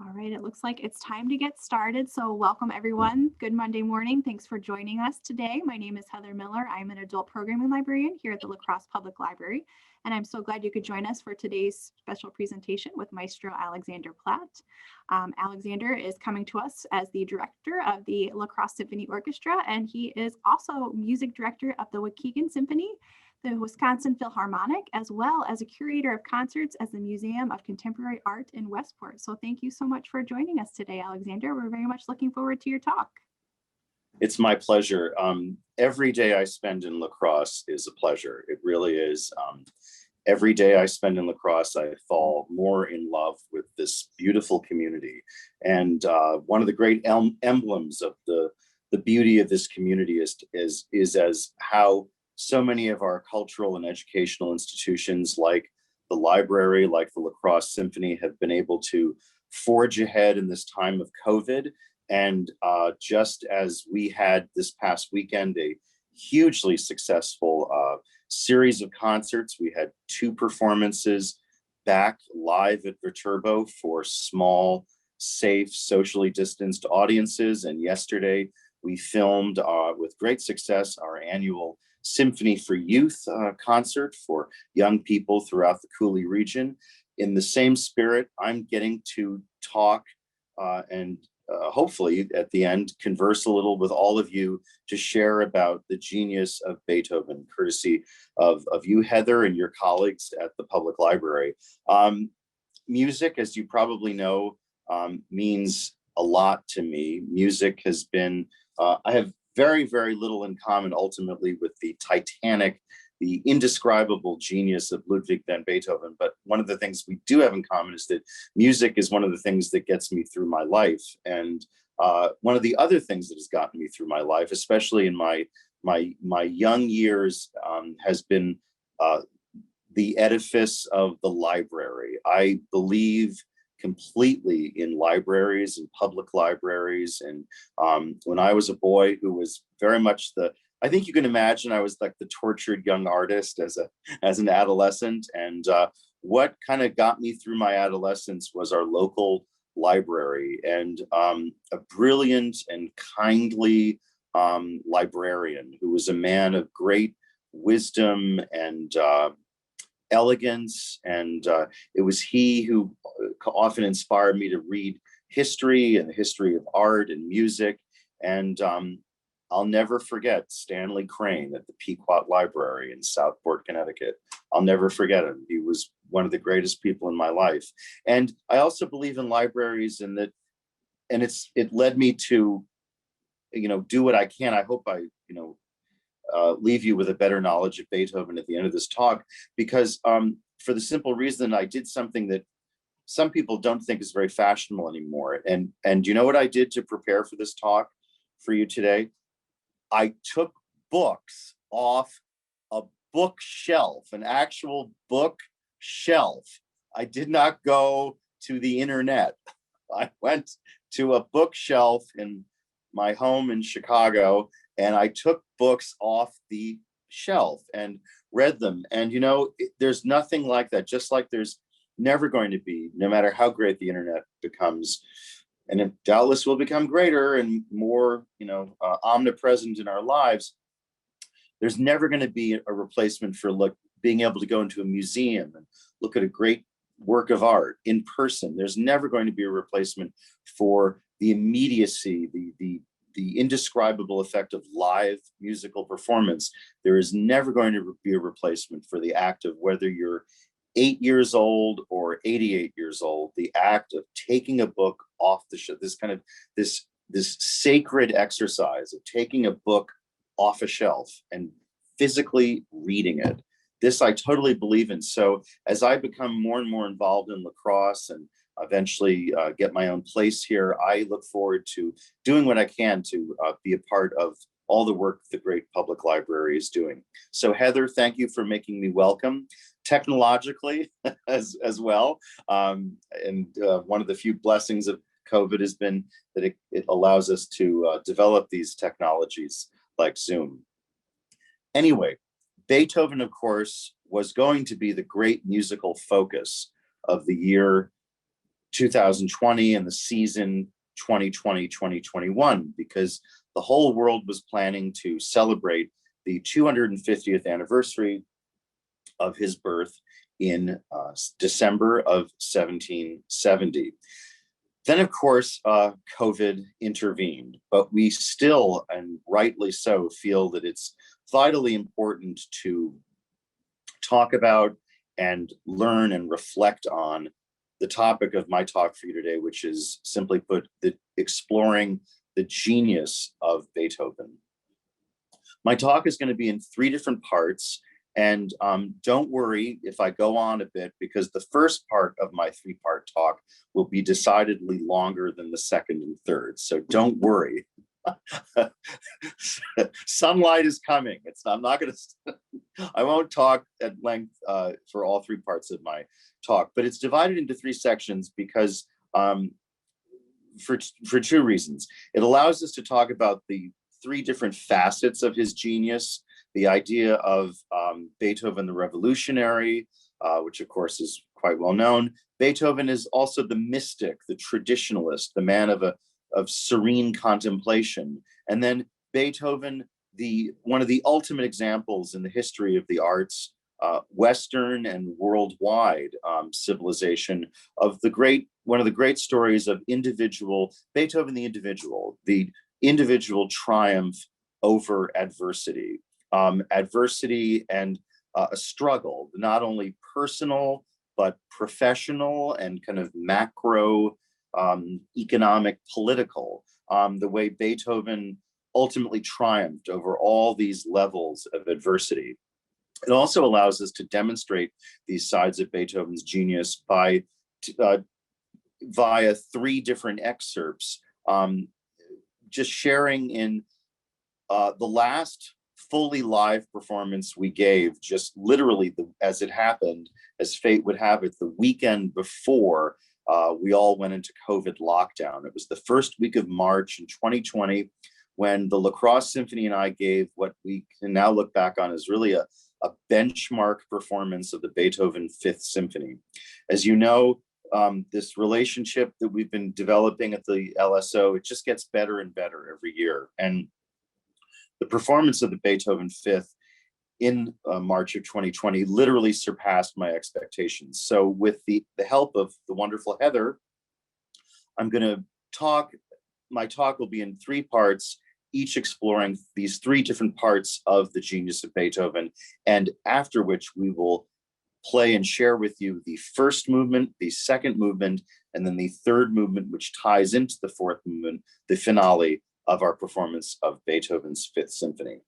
All right, it looks like it's time to get started. So welcome everyone. Good Monday morning. Thanks for joining us today. My name is Heather Miller. I'm an adult programming librarian here at the La Crosse Public Library. And I'm so glad you could join us for today's special presentation with Maestro Alexander Platt. Alexander is coming to us as the director of the La Crosse Symphony Orchestra, and he is also music director of the Waukegan Symphony, the Wisconsin Philharmonic, as well as a curator of concerts at the Museum of Contemporary Art in Westport. So thank you so much for joining us today, Alexander. We're very much looking forward to your talk. It's my pleasure. Every day I spend in La Crosse is a pleasure. It really is. Every day I spend in La Crosse, I fall more in love with this beautiful community. And one of the great emblems of the beauty of this community is as how so many of our cultural and educational institutions, like the library, like the La Crosse Symphony, have been able to forge ahead in this time of COVID. And just as we had this past weekend, a hugely successful series of concerts. We had 2 performances back live at Viterbo for small, safe, socially distanced audiences. And yesterday we filmed with great success our annual Symphony for Youth concert for young people throughout the Cooley region. In the same spirit, I'm getting to talk and hopefully at the end converse a little with all of you to share about the genius of Beethoven, courtesy of you, Heather, and your colleagues at the Public Library. Music, as you probably know, means a lot to me. Music has been, I have very, very little in common ultimately with the titanic, the indescribable genius of Ludwig van Beethoven. But one of the things we do have in common is that music is one of the things that gets me through my life. And one of the other things that has gotten me through my life, especially in my young years, has been the edifice of the library. I believe completely in libraries and public libraries. And when I was a boy who was very much I think you can imagine I was like the tortured young artist as an adolescent. And what kind of got me through my adolescence was our local library, and a brilliant and kindly librarian who was a man of great wisdom and elegance. And it was he who often inspired me to read history and the history of art and music. And I'll never forget Stanley Crane at the Pequot Library in Southport, Connecticut. I'll never forget him. He was one of the greatest people in my life. And I also believe in libraries, and it led me to, do what I can. I hope I, leave you with a better knowledge of Beethoven at the end of this talk, because for the simple reason I did something that some people don't think is very fashionable anymore. And you know what I did to prepare for this talk for you today? I took books off a bookshelf, an actual bookshelf. I did not go to the internet. I went to a bookshelf in my home in Chicago, and I took books off the shelf and read them. And, there's nothing like that, just like there's never going to be, no matter how great the internet becomes. And it doubtless will become greater and more, omnipresent in our lives. There's never going to be a replacement for being able to go into a museum and look at a great work of art in person. There's never going to be a replacement for the immediacy, the indescribable effect of live musical performance. There is never going to be a replacement for the act of, whether you're 8 years old or 88 years old, the act of taking a book off the shelf, this sacred exercise of taking a book off a shelf and physically reading it. This I totally believe in. So as I become more and more involved in La Crosse and eventually get my own place here, I look forward to doing what I can to be a part of all the work the great public library is doing. So Heather, thank you for making me welcome technologically as well. And one of the few blessings of COVID has been that it allows us to develop these technologies like Zoom. Anyway, Beethoven, of course, was going to be the great musical focus of the year 2020 and the season 2020-2021, because the whole world was planning to celebrate the 250th anniversary of his birth in December of 1770. Then, of course, COVID intervened, but we still, and rightly so, feel that it's vitally important to talk about and learn and reflect on the topic of my talk for you today, which is, simply put, exploring the genius of Beethoven. My talk is going to be in 3 different parts, and don't worry if I go on a bit, because the first part of my 3-part talk will be decidedly longer than the second and third, so don't worry. Sunlight is coming. I'm not going to, I won't talk at length for all 3 parts of my talk, but it's divided into 3 sections because for 2 reasons. It allows us to talk about the 3 different facets of his genius, the idea of Beethoven the revolutionary, which of course is quite well known. Beethoven is also the mystic, the traditionalist, the man of serene contemplation. And then Beethoven, one of the ultimate examples in the history of the arts, Western and worldwide civilization, of one of the great stories of Beethoven the individual triumph over adversity. Adversity and a struggle, not only personal, but professional and kind of macro economic, political, the way Beethoven ultimately triumphed over all these levels of adversity. It also allows us to demonstrate these sides of Beethoven's genius via 3 different excerpts, just sharing in the last fully live performance we gave, just literally as it happened, as fate would have it, the weekend before we all went into COVID lockdown. It was the first week of March in 2020, when the Crosse Symphony and I gave what we can now look back on as really a benchmark performance of the Beethoven Fifth Symphony. As you know, this relationship that we've been developing at the LSO, it just gets better and better every year. And the performance of the Beethoven Fifth in March of 2020 literally surpassed my expectations. So with the help of the wonderful Heather, I'm going to my talk will be in 3 parts, each exploring these 3 different parts of the genius of Beethoven, and after which we will play and share with you the first movement, the second movement, and then the third movement, which ties into the 4th movement, the finale of our performance of Beethoven's Fifth Symphony.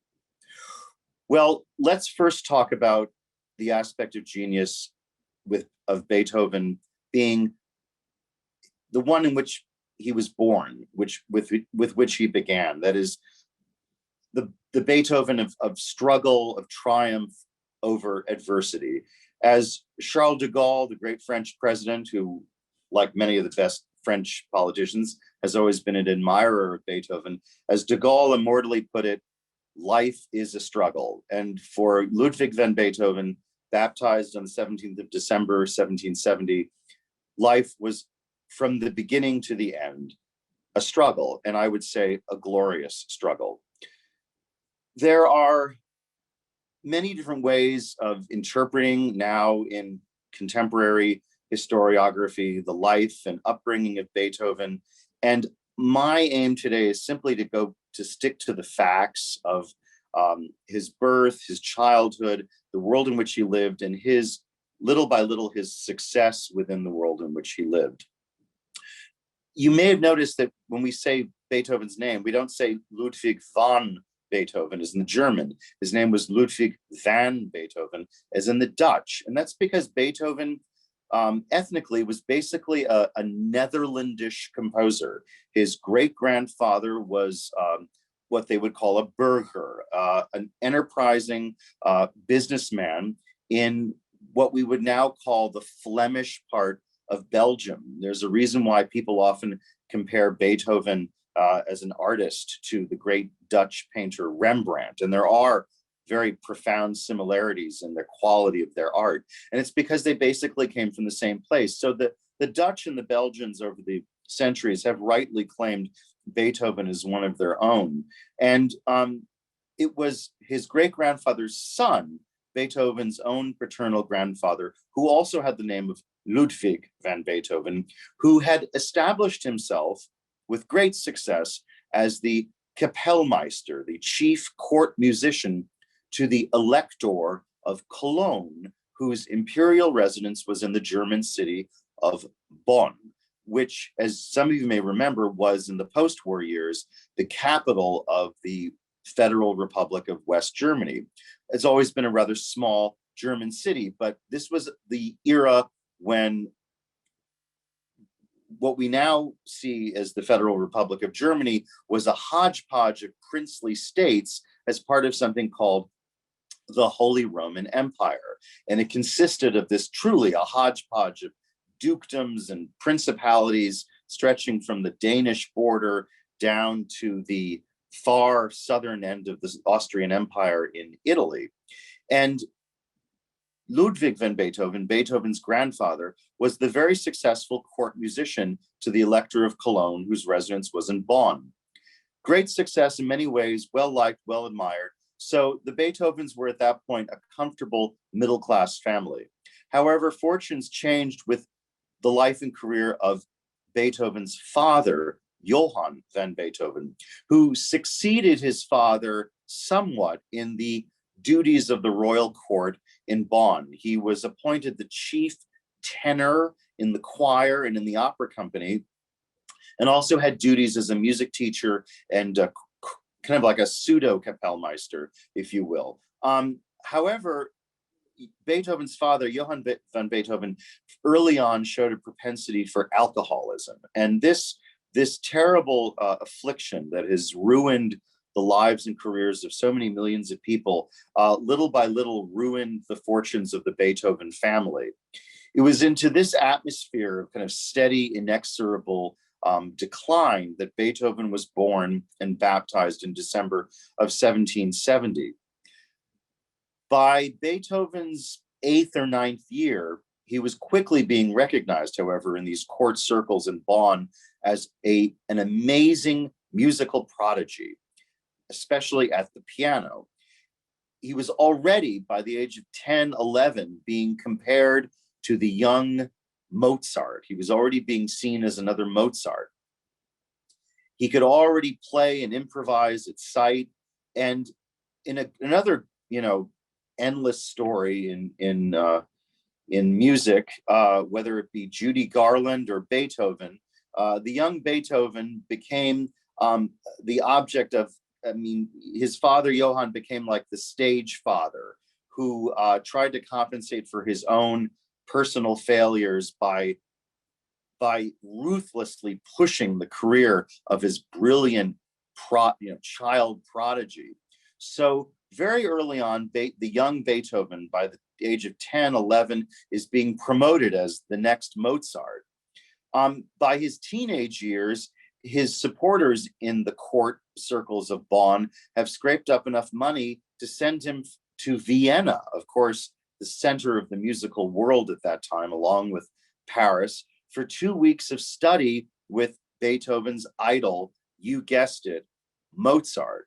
Well, let's first talk about the aspect of genius of Beethoven being the one in which he was born, with which he began. That is the Beethoven of struggle, of triumph over adversity. As Charles de Gaulle, the great French president, who, like many of the best French politicians, has always been an admirer of Beethoven, as de Gaulle immortally put it, life is a struggle. And for Ludwig van Beethoven, baptized on the 17th of December, 1770, life was, from the beginning to the end, a struggle, and I would say a glorious struggle. There are many different ways of interpreting now in contemporary historiography the life and upbringing of Beethoven, and my aim today is simply to stick to the facts of his birth, his childhood, the world in which he lived, and little by little his success within the world in which he lived. You may have noticed that when we say Beethoven's name, we don't say Ludwig van Beethoven, as in the German. His name was Ludwig van Beethoven, as in the Dutch. And that's because Beethoven ethnically was basically a Netherlandish composer. His great-grandfather was what they would call a burgher, an enterprising businessman in what we would now call the Flemish part of Belgium. There's a reason why people often compare Beethoven as an artist to the great Dutch painter Rembrandt, and there are very profound similarities in the quality of their art, and it's because they basically came from the same place. So the Dutch and the Belgians over the centuries have rightly claimed Beethoven as one of their own. And it was his great-grandfather's son, Beethoven's own paternal grandfather, who also had the name of Ludwig van Beethoven, who had established himself with great success as the Kapellmeister, the chief court musician to the Elector of Cologne, whose imperial residence was in the German city of Bonn, which, as some of you may remember, was in the post-war years, the capital of the Federal Republic of West Germany. It's always been a rather small German city, but this was the era when what we now see as the Federal Republic of Germany was a hodgepodge of princely states as part of something called the Holy Roman Empire. And it consisted of this truly a hodgepodge of dukedoms and principalities stretching from the Danish border down to the far southern end of the Austrian Empire in Italy. And Ludwig van Beethoven, Beethoven's grandfather, was the very successful court musician to the Elector of Cologne, whose residence was in Bonn. Great success in many ways, well-liked, well-admired. So the Beethovens were at that point a comfortable middle-class family. However, fortunes changed with the life and career of Beethoven's father, Johann van Beethoven, who succeeded his father somewhat in the duties of the royal court in Bonn. He was appointed the chief tenor in the choir and in the opera company, and also had duties as a music teacher and kind of like a pseudo Kapellmeister, if you will. However, Beethoven's father, Johann van Beethoven, early on showed a propensity for alcoholism. And this terrible affliction that has ruined the lives and careers of so many millions of people, little by little ruined the fortunes of the Beethoven family. It was into this atmosphere of kind of steady, inexorable decline that Beethoven was born and baptized in December of 1770. By Beethoven's 8th or 9th year, he was quickly being recognized, however, in these court circles in Bonn as an amazing musical prodigy, especially at the piano. He was already, by the age of 10, 11, being compared to the young Mozart. He was already being seen as another Mozart. He could already play and improvise at sight. And in another, endless story in music, whether it be Judy Garland or Beethoven, the young Beethoven became the object of, his father, Johann, became like the stage father who tried to compensate for his own personal failures by ruthlessly pushing the career of his brilliant child prodigy. So very early on, the young Beethoven, by the age of 10, 11, is being promoted as the next Mozart. By his teenage years, his supporters in the court circles of Bonn have scraped up enough money to send him to Vienna, of course, the center of the musical world at that time, along with Paris, for 2 weeks of study with Beethoven's idol, you guessed it, Mozart.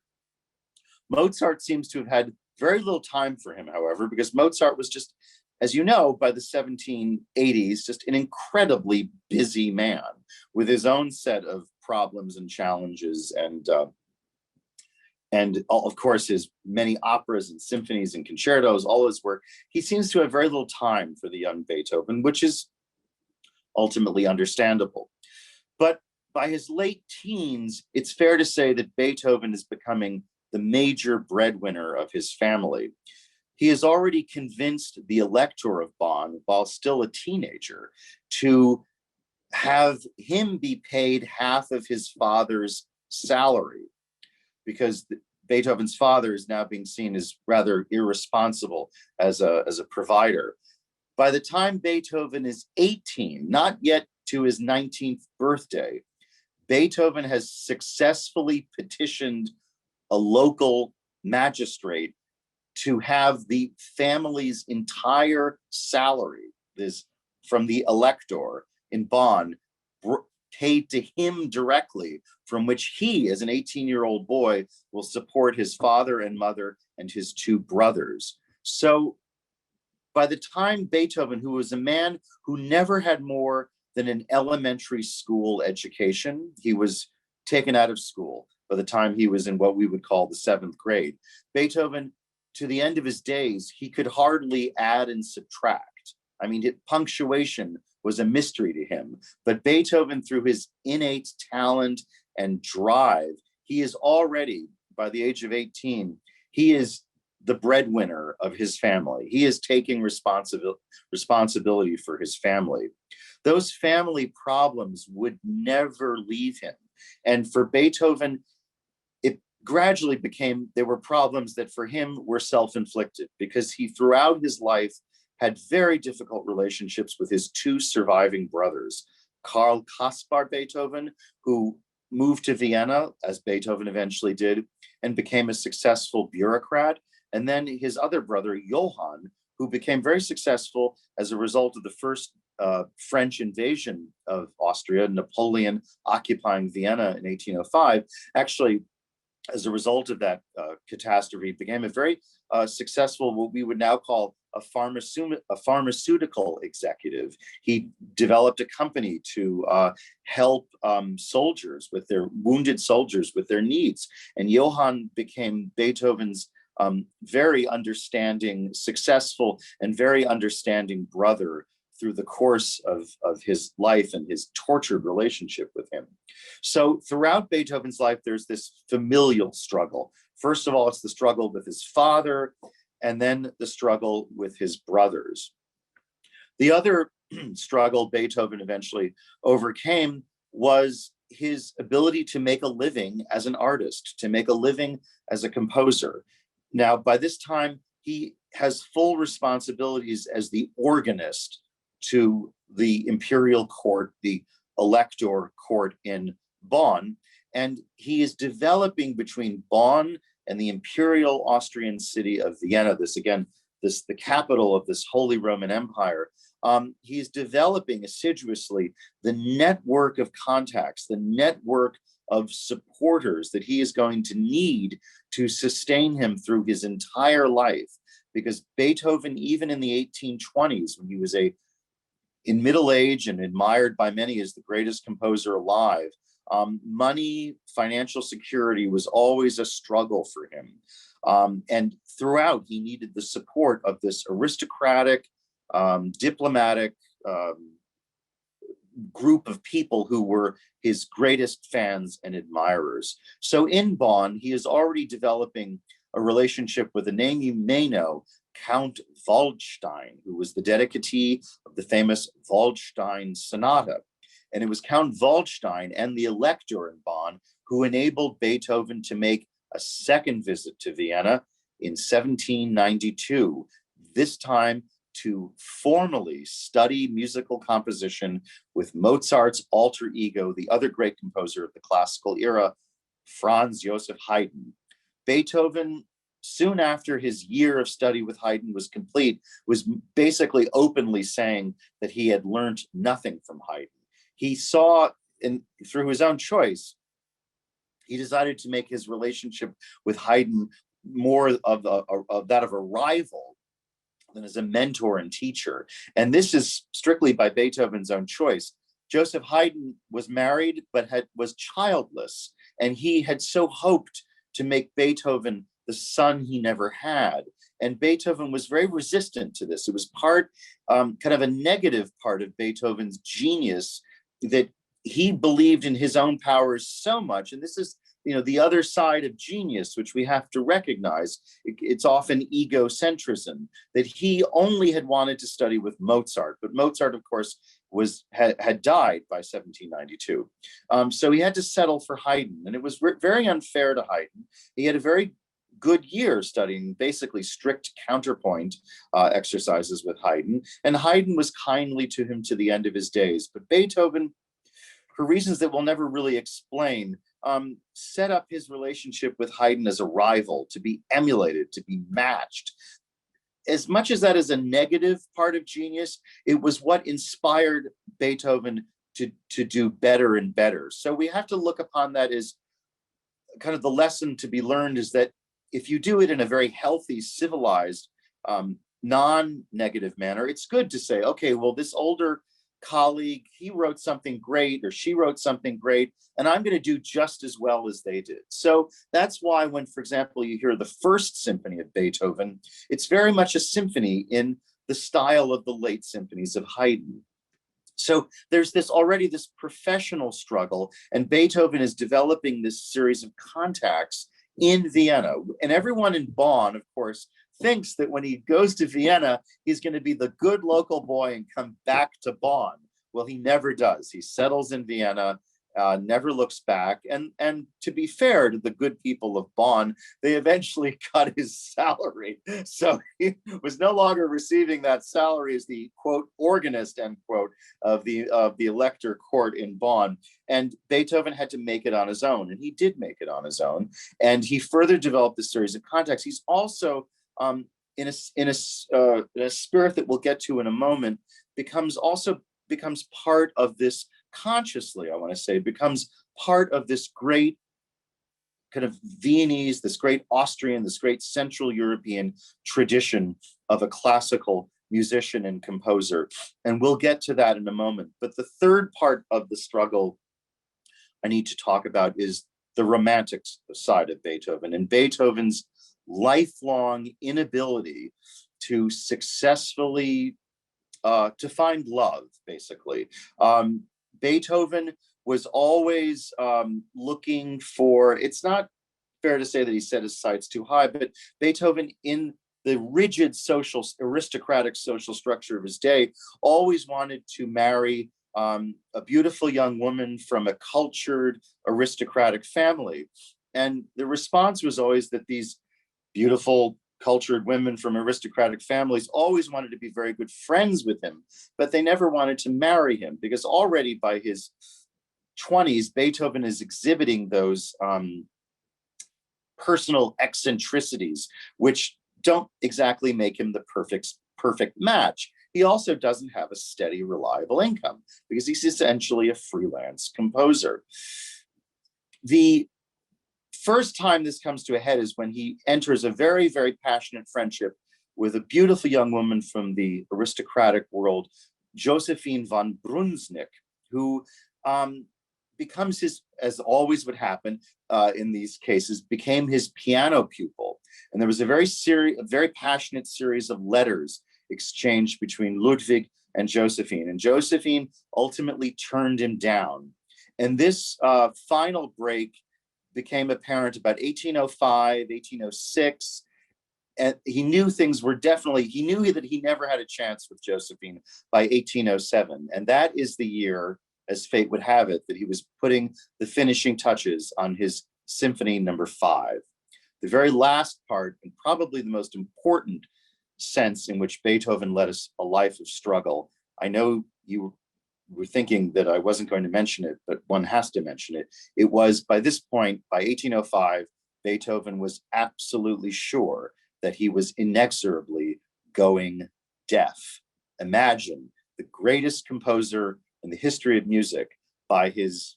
Mozart seems to have had very little time for him, however, because Mozart was just, as you know, by the 1780s, just an incredibly busy man with his own set of problems and challenges, and of course his many operas and symphonies and concertos, all his work. He seems to have very little time for the young Beethoven, which is ultimately understandable. But by his late teens, it's fair to say that Beethoven is becoming the major breadwinner of his family. He has already convinced the Elector of Bonn, while still a teenager, to have him be paid half of his father's salary, because Beethoven's father is now being seen as rather irresponsible as a provider. By the time Beethoven is 18, not yet to his 19th birthday, Beethoven has successfully petitioned a local magistrate to have the family's entire salary, this from the Elector, in Bonn paid to him directly, from which he, as an 18-year-old boy, will support his father and mother and his two brothers. So by the time Beethoven, who was a man who never had more than an elementary school education, he was taken out of school by the time he was in what we would call the 7th grade. Beethoven, to the end of his days, he could hardly add and subtract. I mean, punctuation was a mystery to him. But Beethoven, through his innate talent and drive, he is already, by the age of 18, he is the breadwinner of his family. He is taking responsibility for his family. Those family problems would never leave him. And for Beethoven, it gradually became, there were problems that for him were self-inflicted, because he, throughout his life, had very difficult relationships with his two surviving brothers, Karl Caspar Beethoven, who moved to Vienna, as Beethoven eventually did, and became a successful bureaucrat, and then his other brother, Johann, who became very successful as a result of the first French invasion of Austria, Napoleon occupying Vienna in 1805. Actually, as a result of that catastrophe, became a very successful, what we would now call a pharmaceutical executive. He developed a company to help soldiers with their wounded soldiers with their needs. And Johann became Beethoven's very understanding, successful, and very understanding brother through the course of his life and his tortured relationship with him. So throughout Beethoven's life, there's this familial struggle. First of all, it's the struggle with his father, and then the struggle with his brothers. The other struggle Beethoven eventually overcame was his ability to make a living as an artist, to make a living as a composer. Now, by this time, he has full responsibilities as the organist to the imperial court, the elector court in Bonn, and he is developing between Bonn and the imperial Austrian city of Vienna, the capital of this Holy Roman Empire. He is developing assiduously the network of contacts, the network of supporters that he is going to need to sustain him through his entire life. Because Beethoven, even in the 1820s, when he was in middle age and admired by many as the greatest composer alive, money, financial security was always a struggle for him. And throughout, he needed the support of this aristocratic, diplomatic group of people who were his greatest fans and admirers. So in Bonn, he is already developing a relationship with a name you may know, Count Waldstein, who was the dedicatee of the famous Waldstein Sonata. And it was Count Waldstein and the elector in Bonn who enabled Beethoven to make a second visit to Vienna in 1792, this time to formally study musical composition with Mozart's alter ego, the other great composer of the classical era, Franz Joseph Haydn. Beethoven, soon after his year of study with Haydn was complete, was basically openly saying that he had learned nothing from Haydn. He saw, through his own choice, he decided to make his relationship with Haydn more of that of a rival than as a mentor and teacher. And this is strictly by Beethoven's own choice. Joseph Haydn was married, but was childless. And he had so hoped to make Beethoven the son he never had. And Beethoven was very resistant to this. It was kind of a negative part of Beethoven's genius, that he believed in his own powers so much. And this is, the other side of genius, which we have to recognize. It's often egocentrism, that he only had wanted to study with Mozart, but Mozart, of course, had died by 1792. So he had to settle for Haydn, and it was very unfair to Haydn. He had a very good year studying basically strict counterpoint exercises with Haydn, and Haydn was kindly to him to the end of his days. But Beethoven, for reasons that we'll never really explain, set up his relationship with Haydn as a rival, to be emulated, to be matched. as much as that is a negative part of genius, it was what inspired Beethoven to do better and better. So we have to look upon that as kind of the lesson to be learned, is that if you do it in a very healthy, civilized, non-negative manner, it's good to say, okay, well, this older colleague, he wrote something great, or she wrote something great, and I'm going to do just as well as they did. So that's why when, for example, you hear the First Symphony of Beethoven, it's very much a symphony in the style of the late symphonies of Haydn. So there's already this professional struggle, and Beethoven is developing this series of contacts in Vienna. And everyone in Bonn, of course, thinks that when he goes to Vienna, he's going to be the good local boy and come back to Bonn. Well, he never does. He settles in Vienna, never looks back. And to be fair to the good people of Bonn, they eventually cut his salary. So he was no longer receiving that salary as the, quote, organist, end quote, of the elector court in Bonn. And Beethoven had to make it on his own. And he did make it on his own. And he further developed this series of contacts. He's also, in a spirit that we'll get to in a moment, becomes part of this, consciously, I want to say, becomes part of this great kind of Viennese, this great Austrian, this great Central European tradition of a classical musician and composer. And we'll get to that in a moment. But the third part of the struggle I need to talk about is the romantic side of Beethoven, and Beethoven's lifelong inability to successfully to find love, basically. Beethoven was always looking for, it's not fair to say that he set his sights too high, but Beethoven, in the rigid aristocratic social structure of his day, always wanted to marry a beautiful young woman from a cultured aristocratic family. And the response was always that these beautiful cultured women from aristocratic families always wanted to be very good friends with him, but they never wanted to marry him, because already by his 20s, Beethoven is exhibiting those personal eccentricities, which don't exactly make him the perfect match. He also doesn't have a steady, reliable income, because he's essentially a freelance composer. The first time this comes to a head is when he enters a very, very passionate friendship with a beautiful young woman from the aristocratic world, Josephine von Brunswick, who becomes his, as always would happen in these cases, became his piano pupil. And there was a very passionate series of letters exchanged between Ludwig and Josephine. And Josephine ultimately turned him down. And this final break became apparent about 1805, 1806. And he knew things were he knew that he never had a chance with Josephine by 1807. And that is the year, as fate would have it, that he was putting the finishing touches on his Symphony No. 5. The very last part, and probably the most important sense in which Beethoven led us a life of struggle. I know you were thinking that I wasn't going to mention it, but one has to mention it. It was, by this point, by 1805, Beethoven was absolutely sure that he was inexorably going deaf. Imagine the greatest composer in the history of music, by his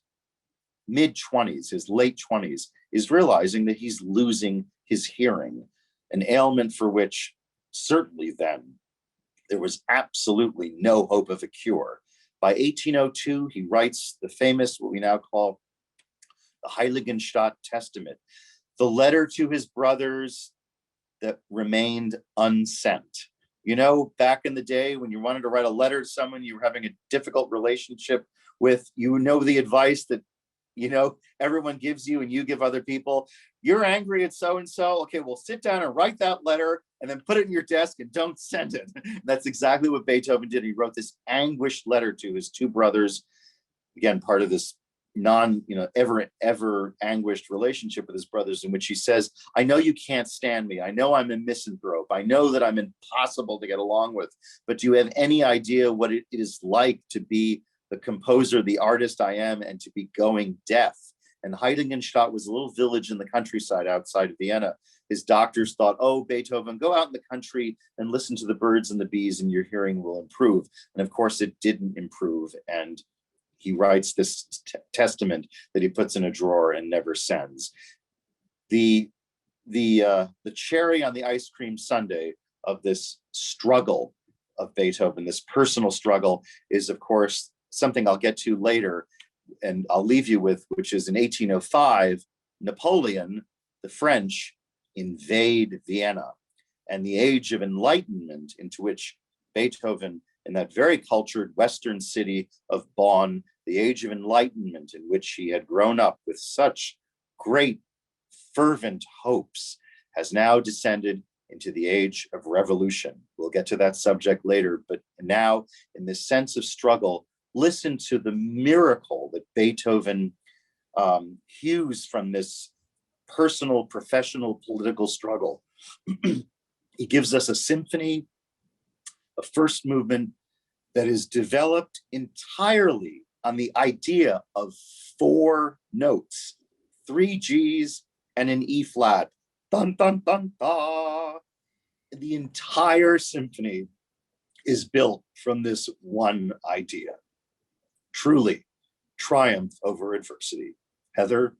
mid-20s, his late 20s, is realizing that he's losing his hearing, an ailment for which certainly then there was absolutely no hope of a cure. By 1802, he writes the famous, what we now call the Heiligenstadt Testament, the letter to his brothers that remained unsent. You know, back in the day when you wanted to write a letter to someone you were having a difficult relationship with, you know, the advice that, you know, everyone gives you and you give other people. You're angry at so-and-so. Okay, well, sit down and write that letter and then put it in your desk and don't send it. That's exactly what Beethoven did. He wrote this anguished letter to his two brothers, again, part of this ever anguished relationship with his brothers, in which he says, I know you can't stand me. I know I'm a misanthrope. I know that I'm impossible to get along with, but do you have any idea what it is like to be the composer, the artist I am, and to be going deaf? And Heiligenstadt was a little village in the countryside outside of Vienna. His doctors thought, oh, Beethoven, go out in the country and listen to the birds and the bees and your hearing will improve. And of course it didn't improve. And he writes this testament that he puts in a drawer and never sends. The cherry on the ice cream sundae of this struggle of Beethoven, this personal struggle, is of course something I'll get to later, and I'll leave you with, which is in 1805, Napoleon, the French, invade Vienna, and the age of enlightenment into which Beethoven, in that very cultured Western city of Bonn, the age of enlightenment in which he had grown up with such great, fervent hopes, has now descended into the age of revolution. We'll get to that subject later, but now in this sense of struggle, listen to the miracle that Beethoven hews from this personal, professional, political struggle. He gives us a symphony, a first movement that is developed entirely on the idea of 4 notes, 3 Gs and an E flat. Dun, dun, dun, dun. The entire symphony is built from this one idea. Truly, triumph over adversity. Heather?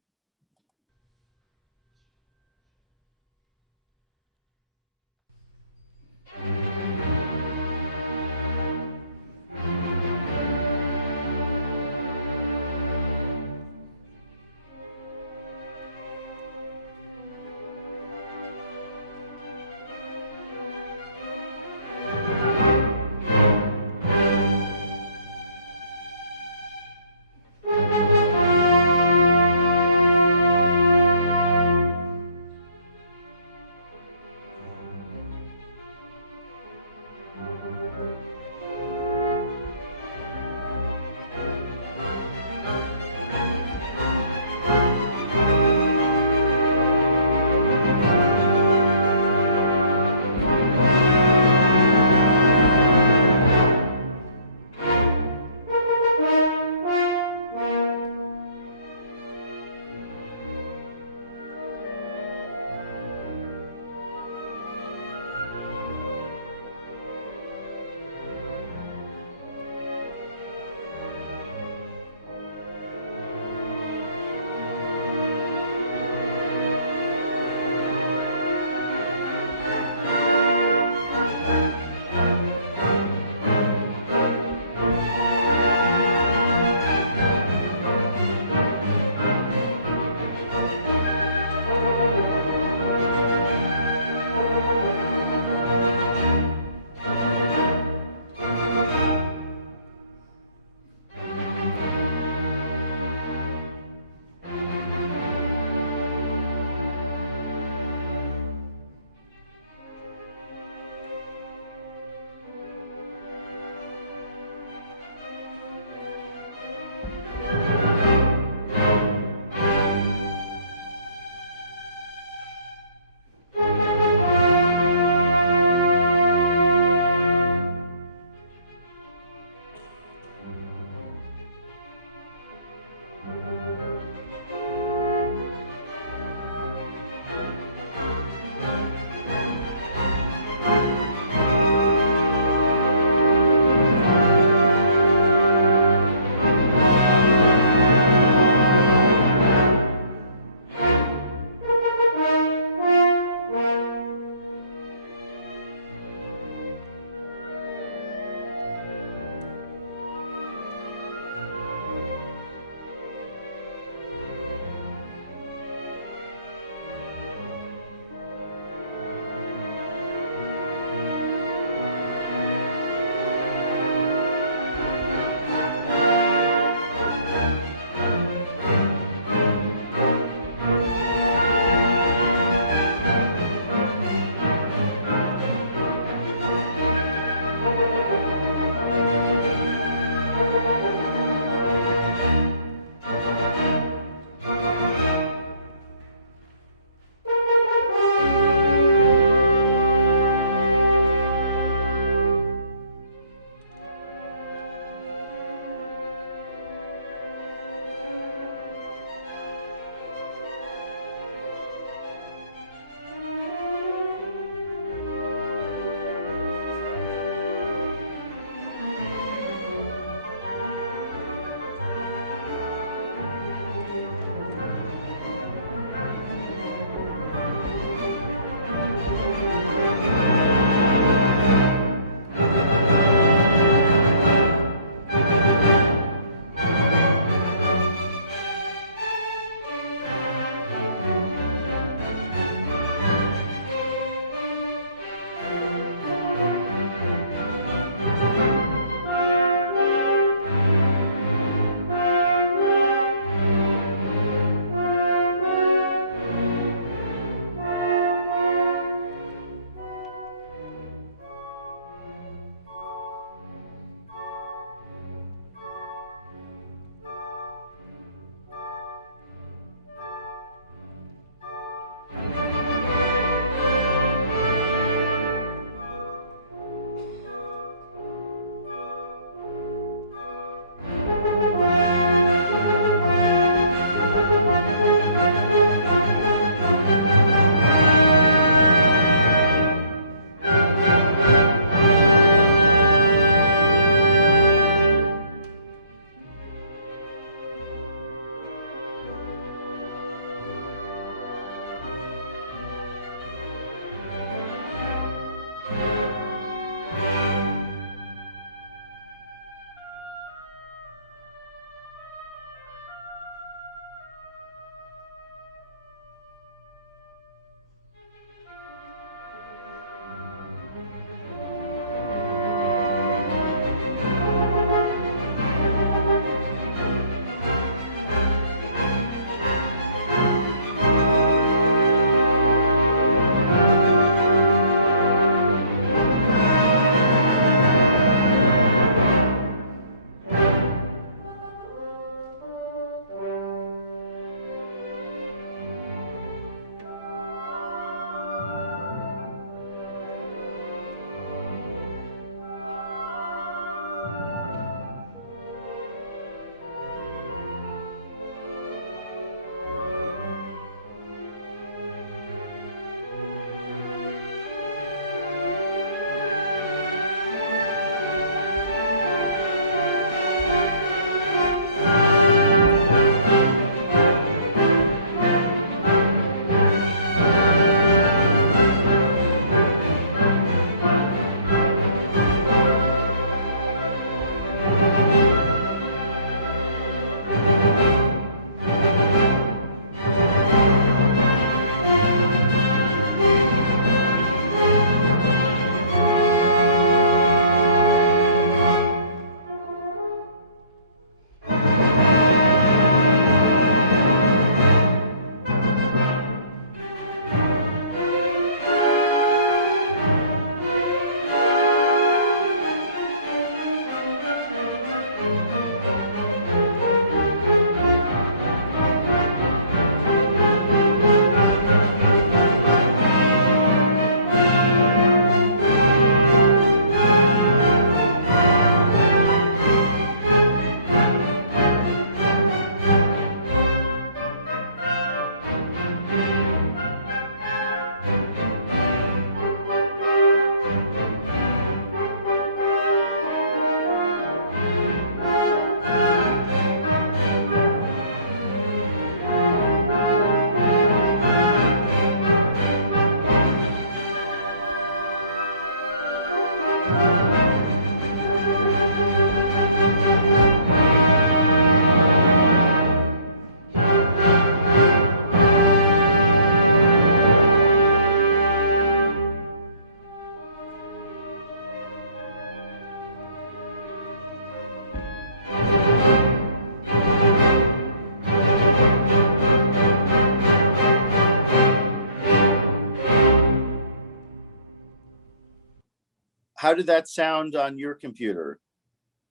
How did that sound on your computer?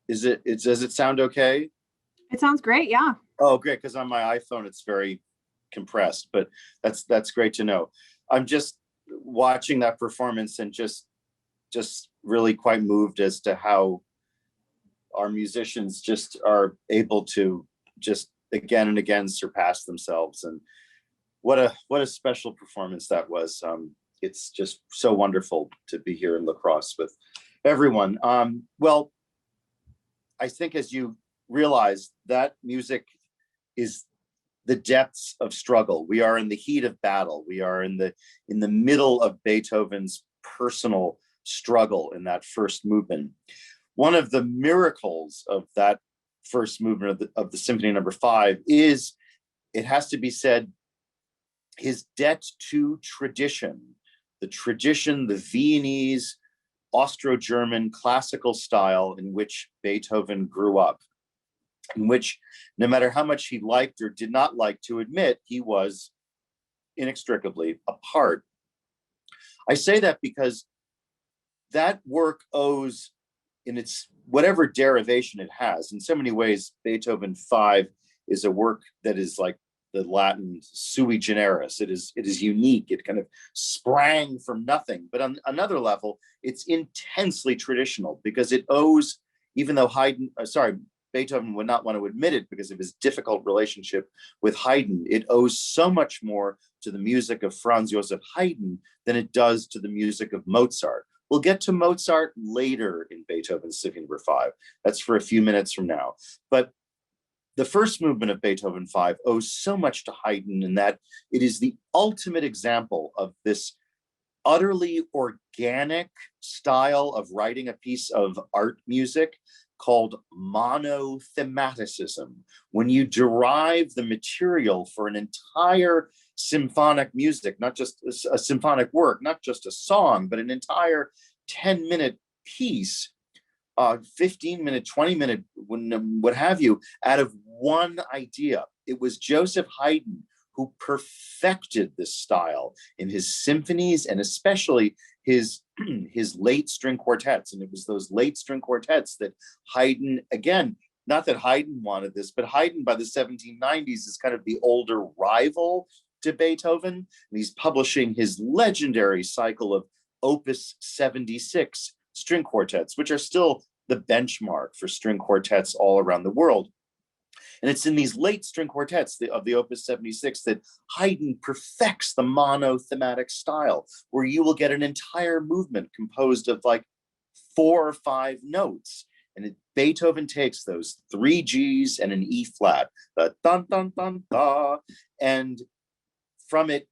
Does it sound okay? It sounds great. Yeah. Oh, great, because on my iPhone it's very compressed, but that's great to know. I'm just watching that performance and just really quite moved as to how our musicians just are able to just again and again surpass themselves. And what a special performance that was. It's just so wonderful to be here in La Crosse with everyone. Well, I think as you realize, that music is the depths of struggle. We are in the heat of battle. We are in the middle of Beethoven's personal struggle in that first movement. One of the miracles of that first movement of the Symphony Number 5 is, it has to be said, his debt to tradition, the Viennese, Austro-German classical style in which Beethoven grew up, in which, no matter how much he liked or did not like to admit, he was inextricably a part. I say that because that work owes, in its whatever derivation it has, in so many ways, Beethoven 5 is a work that is like the Latin sui generis. It is unique. It kind of sprang from nothing. But on another level, it's intensely traditional, because it owes, even though Beethoven would not want to admit it because of his difficult relationship with Haydn, it owes so much more to the music of Franz Joseph Haydn than it does to the music of Mozart. We'll get to Mozart later in Beethoven's Symphony Number 5. That's for a few minutes from now. But the first movement of Beethoven 5 owes so much to Haydn, in that it is the ultimate example of this utterly organic style of writing a piece of art music called monothematicism. When you derive the material for an entire symphonic music, not just a symphonic work, not just a song, but an entire 10-minute piece, 15-minute, 20-minute, what have you, out of one idea. It was Joseph Haydn who perfected this style in his symphonies, and especially his late string quartets. And it was those late string quartets that Haydn, again, not that Haydn wanted this, but Haydn by the 1790s is kind of the older rival to Beethoven. And he's publishing his legendary cycle of opus 76 string quartets, which are still the benchmark for string quartets all around the world. And it's in these late string quartets of the opus 76 that Haydn perfects the monothematic style, where you will get an entire movement composed of like 4 or 5 notes. And Beethoven takes those 3 Gs and an E flat, the dun dun dun da, and from it,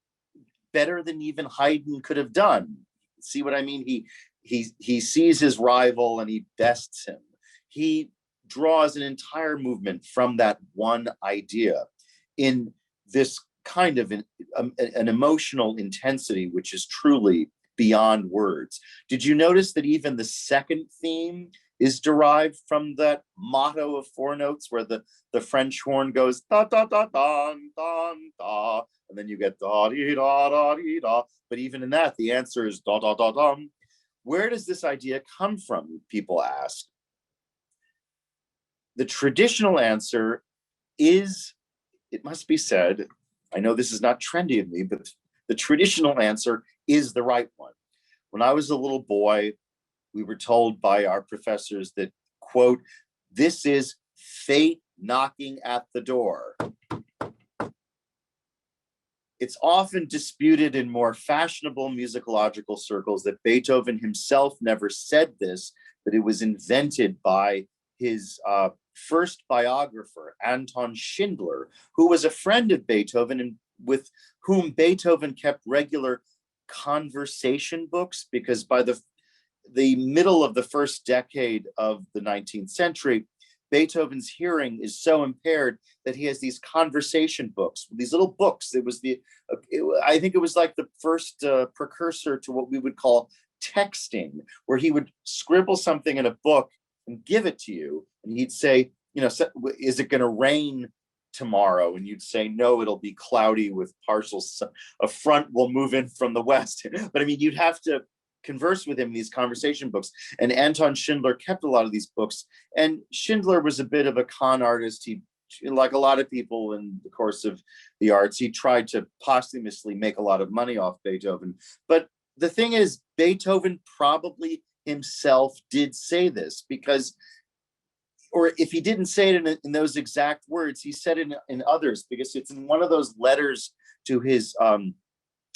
better than even Haydn could have done. See what I mean? He sees his rival and he bests him. He draws an entire movement from that one idea in this kind of an emotional intensity which is truly beyond words. Did you notice that even the second theme is derived from that motto of 4 notes, where the French horn goes da da da don don da, and then you get da dee da da dee da. But even in that, the answer is da da da dum. Where does this idea come from, people ask? The traditional answer is, it must be said, I know this is not trendy of me, but the traditional answer is the right one. When I was a little boy, we were told by our professors that, quote, this is fate knocking at the door. It's often disputed in more fashionable musicological circles that Beethoven himself never said this, but it was invented by his first biographer, Anton Schindler, who was a friend of Beethoven and with whom Beethoven kept regular conversation books, because by the middle of the first decade of the 19th century, Beethoven's hearing is so impaired that he has these conversation books, these little books. I think it was like the first precursor to what we would call texting, where he would scribble something in a book and give it to you. And he'd say, is it going to rain tomorrow? And you'd say, no, it'll be cloudy with partial sun. A front will move in from the west. But I mean, you'd have to converse with him in these conversation books. And Anton Schindler kept a lot of these books. And Schindler was a bit of a con artist. He, like a lot of people in the course of the arts, he tried to posthumously make a lot of money off Beethoven. But the thing is, Beethoven probably himself did say this, because, or if he didn't say it in those exact words, he said it in others, because it's in one of those letters to his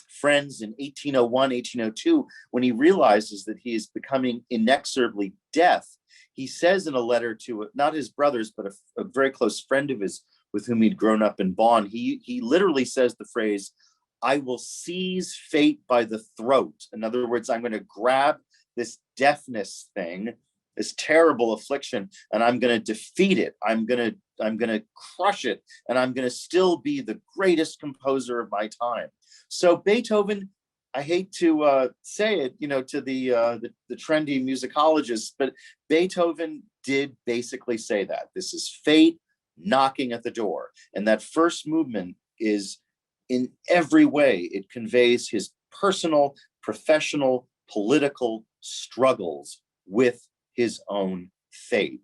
friends in 1801, 1802, when he realizes that he is becoming inexorably deaf. He says in a letter to not his brothers, but a very close friend of his with whom he'd grown up in Bonn, he literally says the phrase, "I will seize fate by the throat." In other words, I'm going to grab this deafness thing, this terrible affliction, and I'm going to defeat it. I'm going to crush it, and I'm going to still be the greatest composer of my time. So Beethoven, I hate to say it, to the trendy musicologists, but Beethoven did basically say that. This is fate knocking at the door. And that first movement is, in every way, it conveys his personal, professional, political struggles with his own fate.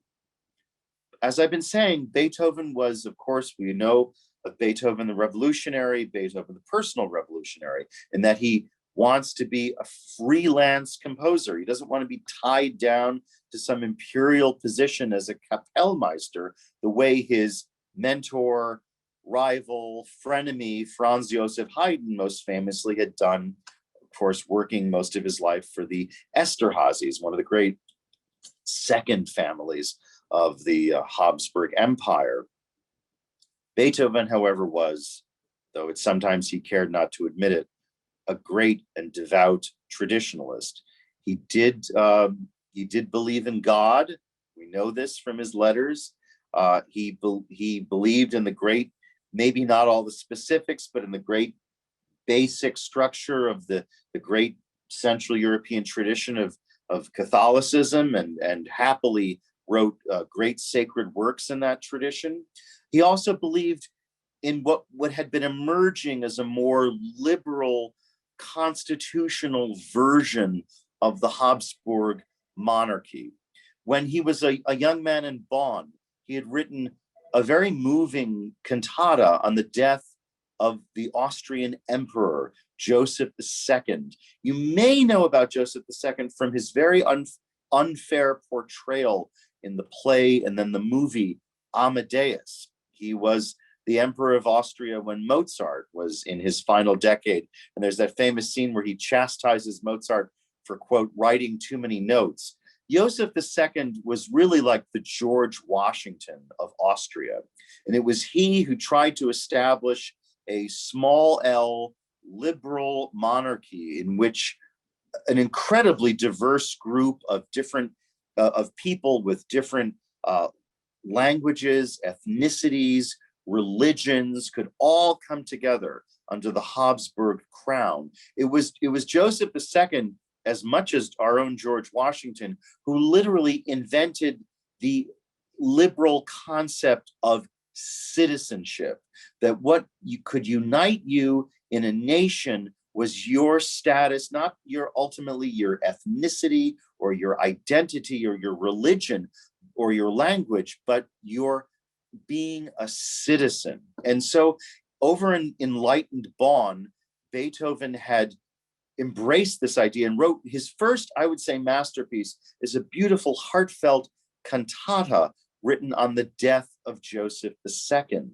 As I've been saying, Beethoven was, of course, we know of Beethoven the revolutionary, Beethoven the personal revolutionary, in that he wants to be a freelance composer. He doesn't want to be tied down to some imperial position as a Kapellmeister, the way his mentor, rival, frenemy, Franz Joseph Haydn most famously had done, of course, working most of his life for the Esterházys, one of the great second families of the Habsburg Empire. Beethoven, however, was, though it's sometimes he cared not to admit it, a great and devout traditionalist. He did believe in God. We know this from his letters. He believed in the great, maybe not all the specifics, but in the great basic structure of the great Central European tradition of Catholicism, and happily wrote great sacred works in that tradition. He also believed in what had been emerging as a more liberal constitutional version of the Habsburg monarchy. When he was a young man in Bonn, he had written a very moving cantata on the death of the Austrian emperor, Joseph II. You may know about Joseph II from his very unfair portrayal in the play and then the movie Amadeus. He was the emperor of Austria when Mozart was in his final decade. And there's that famous scene where he chastises Mozart for, quote, writing too many notes. Joseph II was really like the George Washington of Austria. And it was he who tried to establish a small L liberal monarchy in which an incredibly diverse group of different of people with different languages, ethnicities, religions could all come together under the Habsburg crown. It was Joseph II, as much as our own George Washington, who literally invented the liberal concept of citizenship, that what you could unite you in a nation was your status, not your ultimately your ethnicity or your identity or your religion or your language, but your being a citizen. And so over in enlightened Bonn, Beethoven had embraced this idea and wrote his first, I would say, masterpiece is a beautiful, heartfelt cantata written on the death of Joseph II.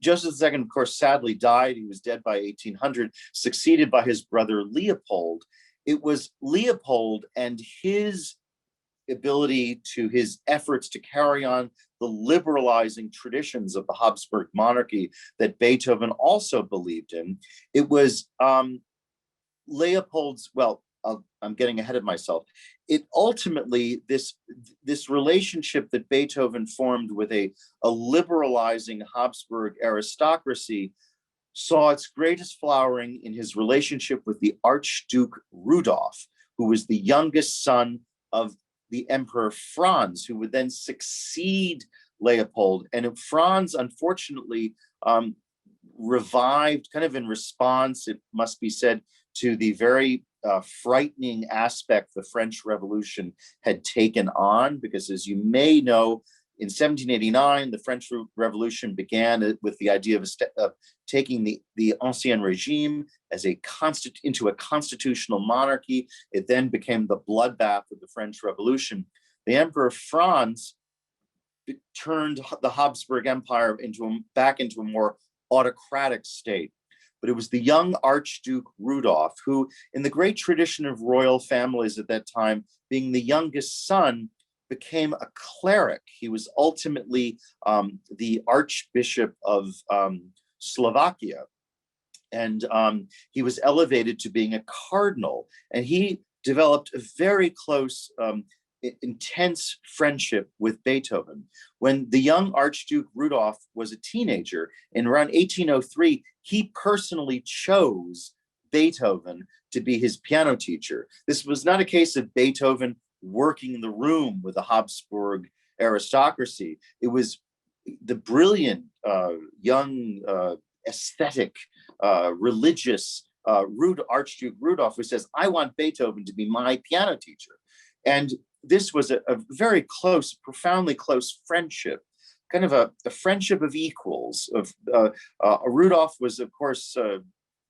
Joseph II, of course, sadly died. He was dead by 1800, succeeded by his brother Leopold. It was Leopold and his ability to his efforts to carry on the liberalizing traditions of the Habsburg monarchy that Beethoven also believed in. It was Leopold's, well, I'm getting ahead of myself. It ultimately, this relationship that Beethoven formed with a liberalizing Habsburg aristocracy saw its greatest flowering in his relationship with the Archduke Rudolph, who was the youngest son of the Emperor Franz, who would then succeed Leopold. And Franz, unfortunately, revived kind of in response, it must be said, to the very frightening aspect the French Revolution had taken on, because as you may know, in 1789, the French Revolution began with the idea of taking the Ancien Regime as into a constitutional monarchy. It then became the bloodbath of the French Revolution. The Emperor Franz turned the Habsburg Empire back into a more autocratic state. But it was the young Archduke Rudolph who, in the great tradition of royal families at that time, being the youngest son, became a cleric. He was ultimately the Archbishop of Slovakia. And he was elevated to being a cardinal. And he developed a very close, intense friendship with Beethoven. When the young Archduke Rudolph was a teenager, in around 1803, he personally chose Beethoven to be his piano teacher. This was not a case of Beethoven working the room with the Habsburg aristocracy. It was the brilliant, young, aesthetic, religious Archduke Rudolph who says, I want Beethoven to be my piano teacher. And this was a very close, profoundly close friendship, kind of a friendship of equals. Rudolph was, of course,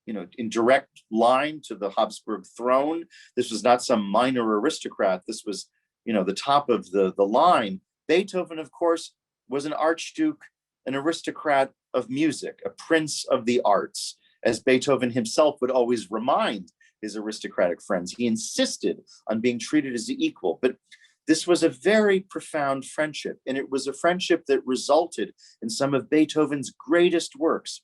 in direct line to the Habsburg throne. This was not some minor aristocrat. This was, the top of the line. Beethoven, of course, was an archduke, an aristocrat of music, a prince of the arts, as Beethoven himself would always remind his aristocratic friends. He insisted on being treated as an equal. But this was a very profound friendship, and it was a friendship that resulted in some of Beethoven's greatest works.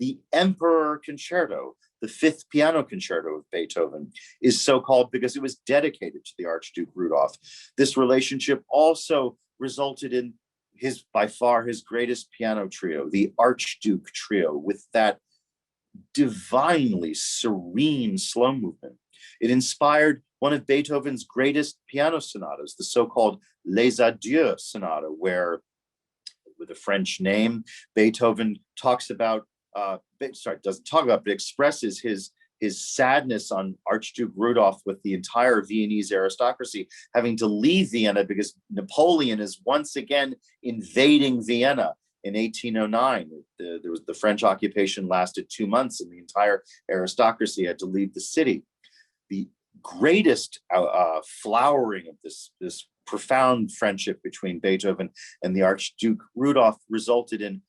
The Emperor Concerto, the fifth piano concerto of Beethoven, is so called because it was dedicated to the Archduke Rudolph. This relationship also resulted in by far his greatest piano trio, the Archduke Trio, with that divinely serene slow movement. It inspired one of Beethoven's greatest piano sonatas, the so-called Les Adieux Sonata, where, with a French name, Beethoven doesn't talk about, but expresses his sadness on Archduke Rudolph with the entire Viennese aristocracy having to leave Vienna because Napoleon is once again invading Vienna. In 1809, the French occupation lasted 2 months, and the entire aristocracy had to leave the city. The greatest flowering of this profound friendship between Beethoven and the Archduke Rudolph resulted in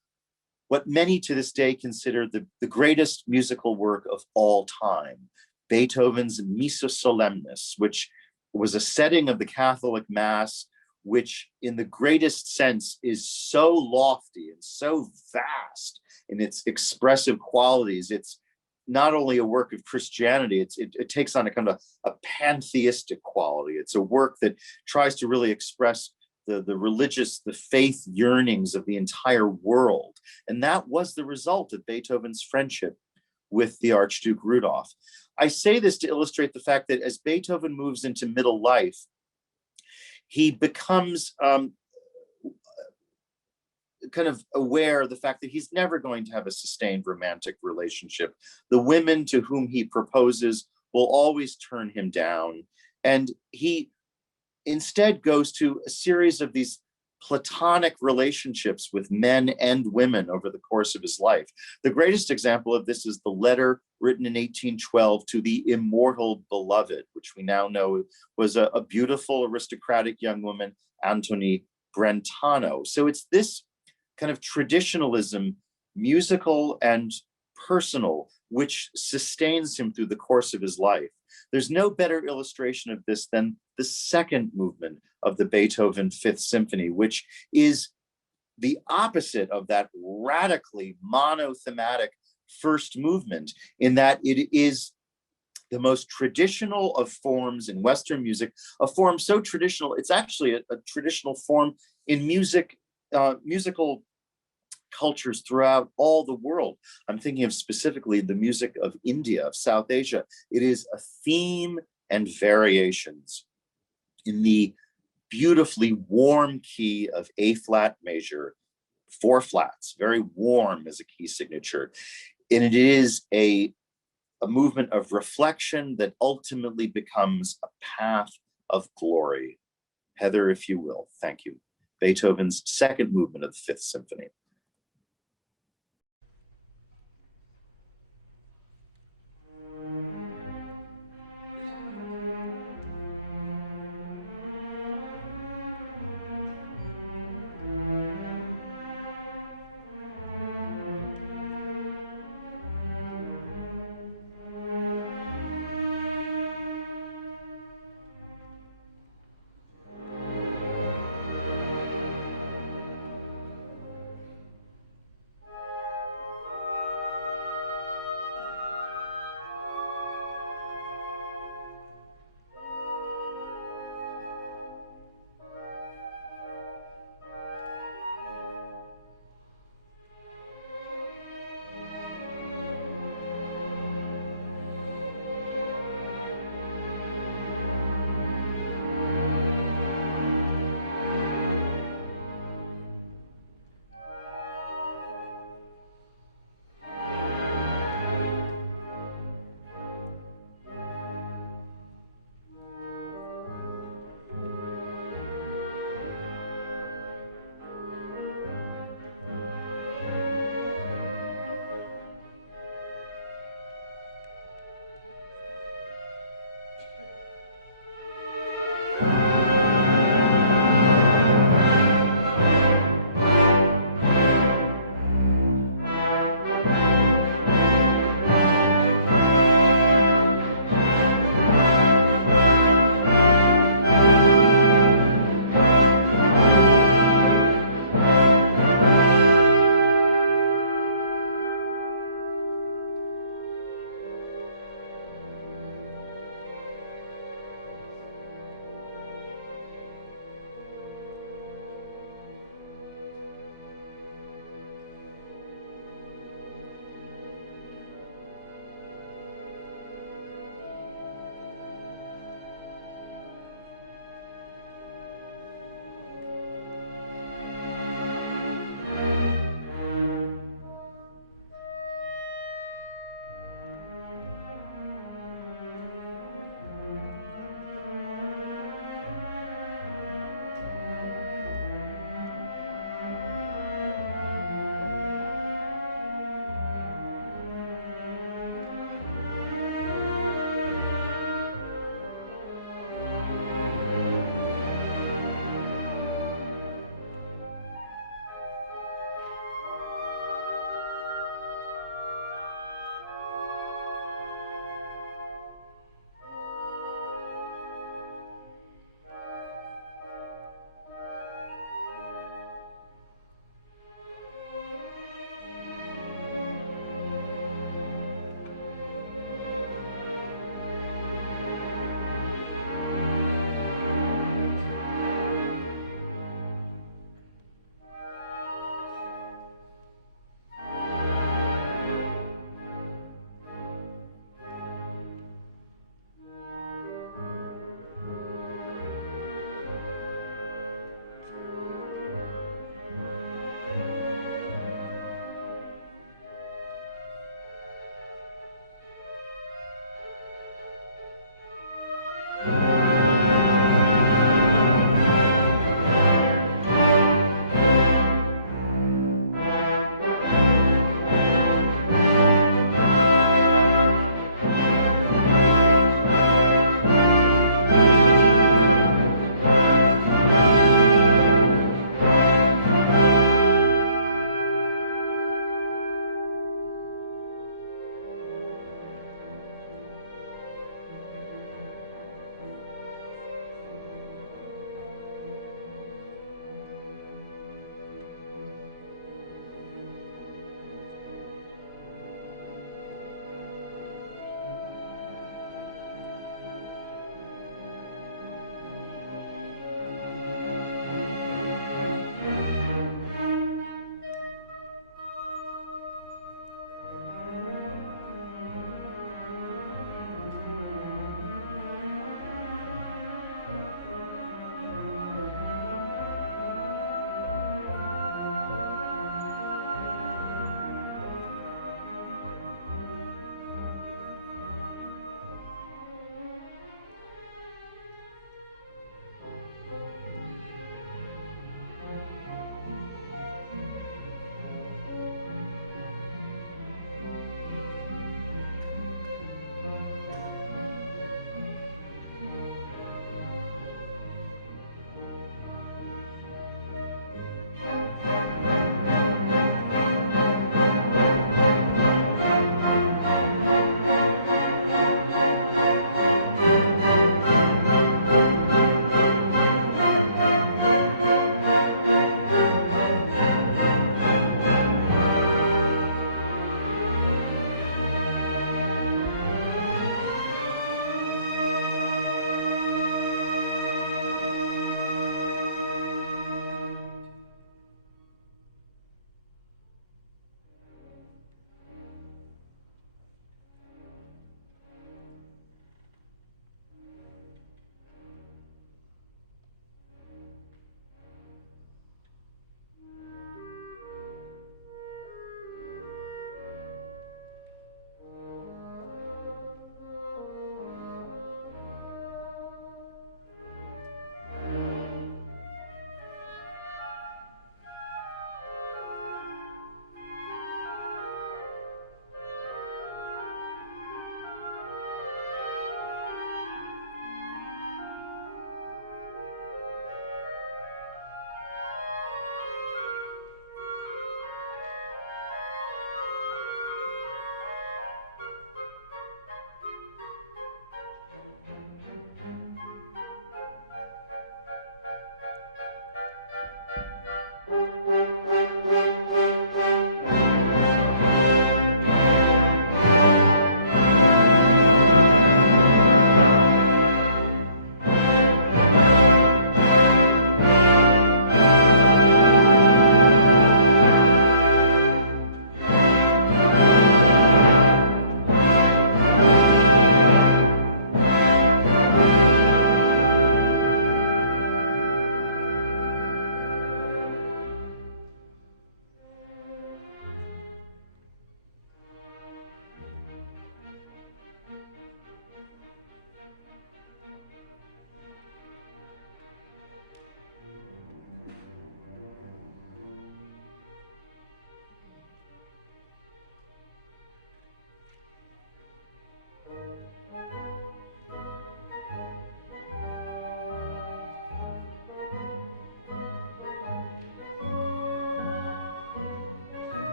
what many to this day consider the greatest musical work of all time, Beethoven's Missa Solemnis, which was a setting of the Catholic Mass, which in the greatest sense is so lofty and so vast in its expressive qualities. It's not only a work of Christianity, it takes on a kind of a pantheistic quality. It's a work that tries to really express the faith yearnings of the entire world. And that was the result of Beethoven's friendship with the Archduke Rudolph. I say this to illustrate the fact that as Beethoven moves into middle life, he becomes kind of aware of the fact that he's never going to have a sustained romantic relationship. The women to whom he proposes will always turn him down. And he instead goes to a series of these platonic relationships with men and women over the course of his life. The greatest example of this is the letter written in 1812 to the immortal beloved, which we now know was a beautiful aristocratic young woman, Antoni Brentano. So it's this kind of traditionalism, musical and personal, which sustains him through the course of his life. There's no better illustration of this than the second movement of the Beethoven Fifth Symphony, which is the opposite of that radically monothematic first movement, in that it is the most traditional of forms in Western music, a form so traditional, it's actually a traditional form in music, musical cultures throughout all the world. I'm thinking of specifically the music of India, of South Asia. It is a theme and variations in the beautifully warm key of A flat major, 4 flats, very warm as a key signature. And it is a a movement of reflection that ultimately becomes a path of glory. Heather, if you will, thank you. Beethoven's second movement of the Fifth Symphony.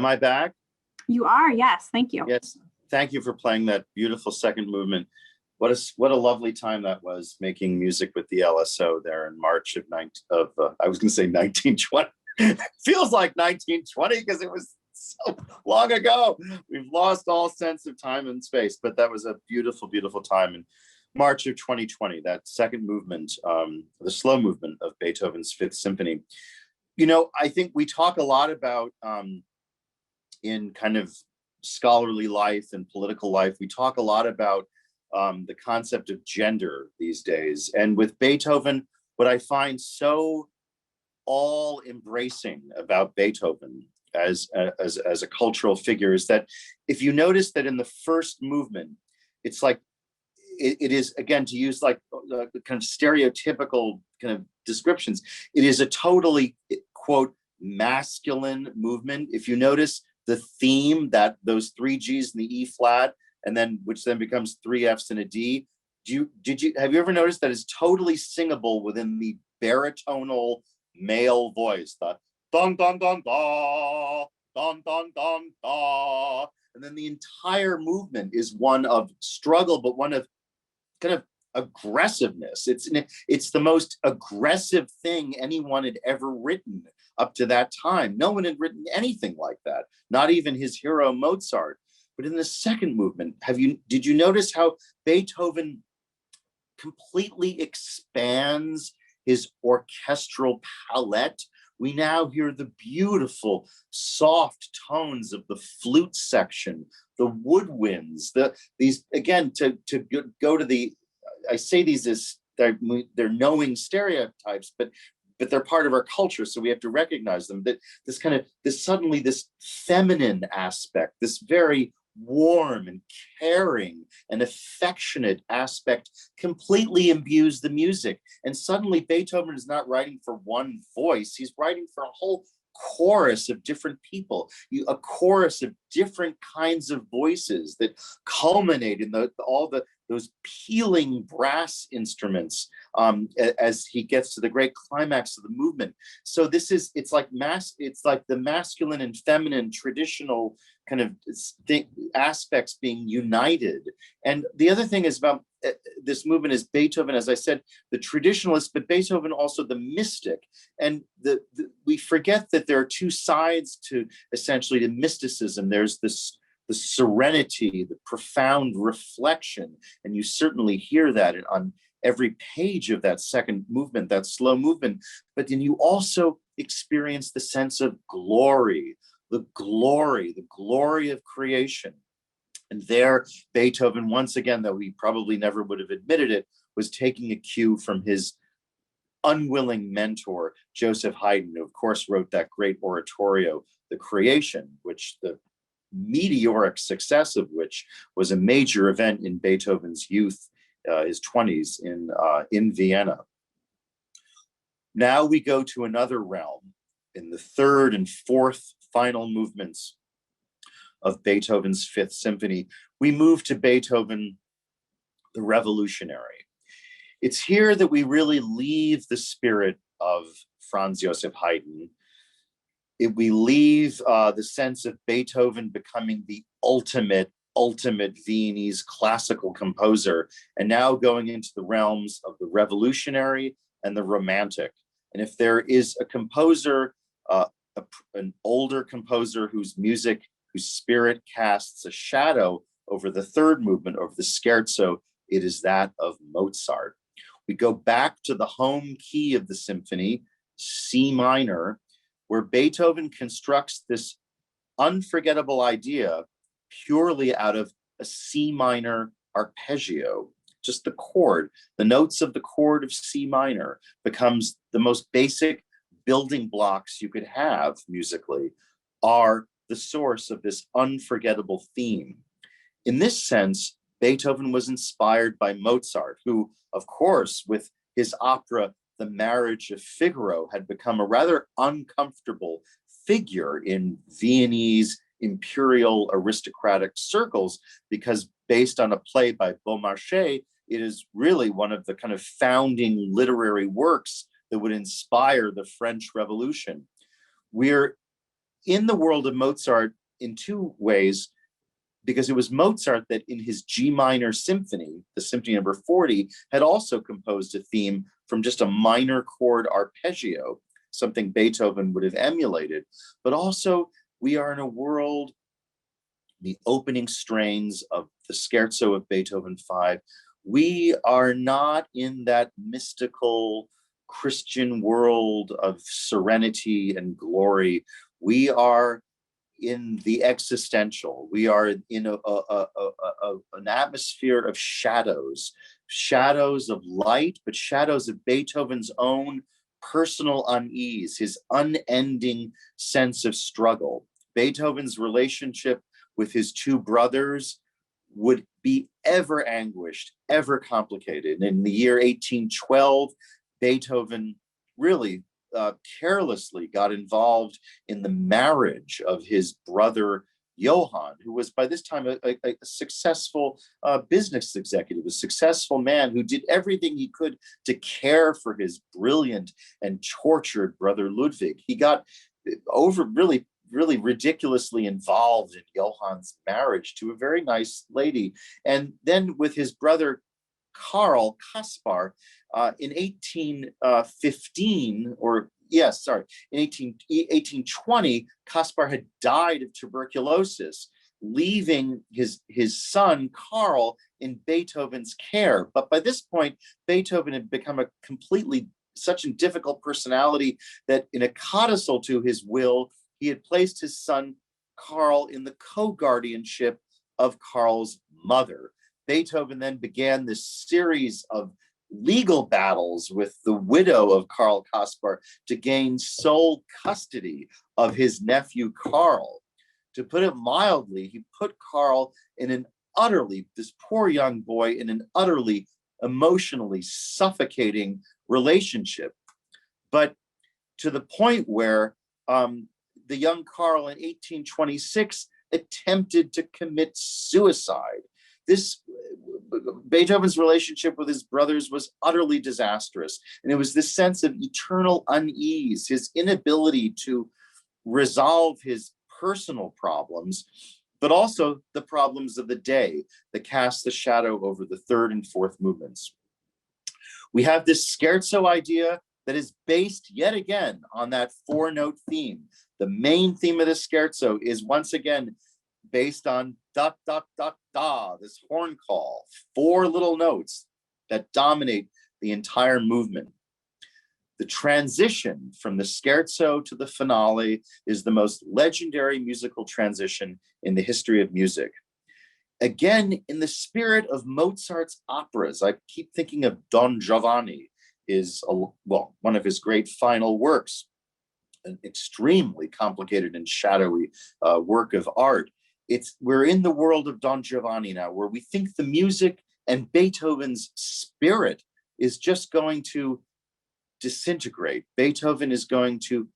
Am I back? You are, yes. Thank you. Yes. Thank you for playing that beautiful second movement. What a lovely time that was, making music with the LSO there in March of I was going to say 1920. Feels like 1920 because it was so long ago. We've lost all sense of time and space, but that was a beautiful, beautiful time in March of 2020. That second movement, the slow movement of Beethoven's Fifth Symphony. You know, I think we talk a lot about in kind of scholarly life and political life, we talk a lot about the concept of gender these days. And with Beethoven, what I find so all embracing about Beethoven as a cultural figure is that if you notice that in the first movement, it's like, it is, again, to use like the kind of stereotypical kind of descriptions, it is a totally, quote, masculine movement. If you notice the theme, that those three G's in the E flat, and then which then becomes three F's and a D. Have you ever noticed that it's totally singable within the baritonal male voice? The dong dong dong da, dong dong dong da, and then the entire movement is one of struggle, but one of kind of aggressiveness. It's the most aggressive thing anyone had ever written up to that time. No one had written anything like that, not even his hero Mozart. But in the second movement, did you notice how Beethoven completely expands his orchestral palette? We now hear the beautiful, soft tones of the flute section, the woodwinds, these, again, to go to the, I say these as they're knowing stereotypes, but they're part of our culture, so we have to recognize them. That this suddenly this feminine aspect, this very warm and caring and affectionate aspect completely imbues the music. And suddenly Beethoven is not writing for one voice, he's writing for a whole chorus of different people, a chorus of different kinds of voices that culminate in those pealing brass instruments as he gets to the great climax of the movement. So it's like the masculine and feminine traditional kind of aspects being united. And the other thing is about this movement is Beethoven, as I said, the traditionalist, but Beethoven also the mystic. And we forget that there are two sides to essentially to mysticism. There's the serenity, the profound reflection, and you certainly hear that on every page of that second movement, that slow movement. But then you also experience the sense of glory, the glory of creation. And there, Beethoven, once again, though he probably never would have admitted it, was taking a cue from his unwilling mentor, Joseph Haydn, who of course wrote that great oratorio, The Creation, which the meteoric success of which was a major event in Beethoven's youth, his 20s in Vienna. Now we go to another realm in the third and fourth final movements of Beethoven's Fifth Symphony. We move to Beethoven, the Revolutionary. It's here that we really leave the spirit of Franz Joseph Haydn. We leave the sense of Beethoven becoming the ultimate Viennese classical composer, and now going into the realms of the revolutionary and the romantic. And if there is a composer, an older composer whose spirit casts a shadow over the third movement, over the scherzo, it is that of Mozart. We go back to the home key of the symphony, C minor, where Beethoven constructs this unforgettable idea purely out of a C minor arpeggio. Just the chord, the notes of the chord of C minor becomes the most basic building blocks you could have musically, are the source of this unforgettable theme. In this sense, Beethoven was inspired by Mozart, who, of course, with his opera, The Marriage of Figaro, had become a rather uncomfortable figure in Viennese imperial aristocratic circles, because based on a play by Beaumarchais, it is really one of the kind of founding literary works that would inspire the French Revolution. We're in the world of Mozart in two ways, because it was Mozart that in his G minor symphony, the symphony number 40, had also composed a theme from just a minor chord arpeggio, something Beethoven would have emulated. But also we are in a world, the opening strains of the Scherzo of Beethoven 5, we are not in that mystical Christian world of serenity and glory. We are in the existential. We are in an atmosphere of shadows, shadows of light, but shadows of Beethoven's own personal unease, his unending sense of struggle. Beethoven's relationship with his two brothers would be ever anguished, ever complicated. In the year 1812, Beethoven really carelessly got involved in the marriage of his brother Johann, who was by this time a successful business executive, a successful man who did everything he could to care for his brilliant and tortured brother Ludwig. He got really ridiculously involved in Johann's marriage to a very nice lady. And then with his brother Karl Kaspar, in 1815, in 1820, Kaspar had died of tuberculosis, leaving his son Karl in Beethoven's care. But by this point, Beethoven had become such a difficult personality that in a codicil to his will, he had placed his son Karl in the co-guardianship of Karl's mother. Beethoven then began this series of legal battles with the widow of Karl Kaspar to gain sole custody of his nephew Karl. To put it mildly, he put Karl in this poor young boy, in an utterly emotionally suffocating relationship. But to the point where the young Karl in 1826 attempted to commit suicide. Beethoven's relationship with his brothers was utterly disastrous. And it was this sense of eternal unease, his inability to resolve his personal problems, but also the problems of the day that cast the shadow over the third and fourth movements. We have this scherzo idea that is based yet again on that four-note theme. The main theme of the scherzo is once again based on da, da, da, da, this horn call, four little notes that dominate the entire movement. The transition from the scherzo to the finale is the most legendary musical transition in the history of music. Again, in the spirit of Mozart's operas, I keep thinking of Don Giovanni, one of his great final works, an extremely complicated and shadowy work of art. We're in the world of Don Giovanni now, where we think the music and Beethoven's spirit is just going to disintegrate. Beethoven is going to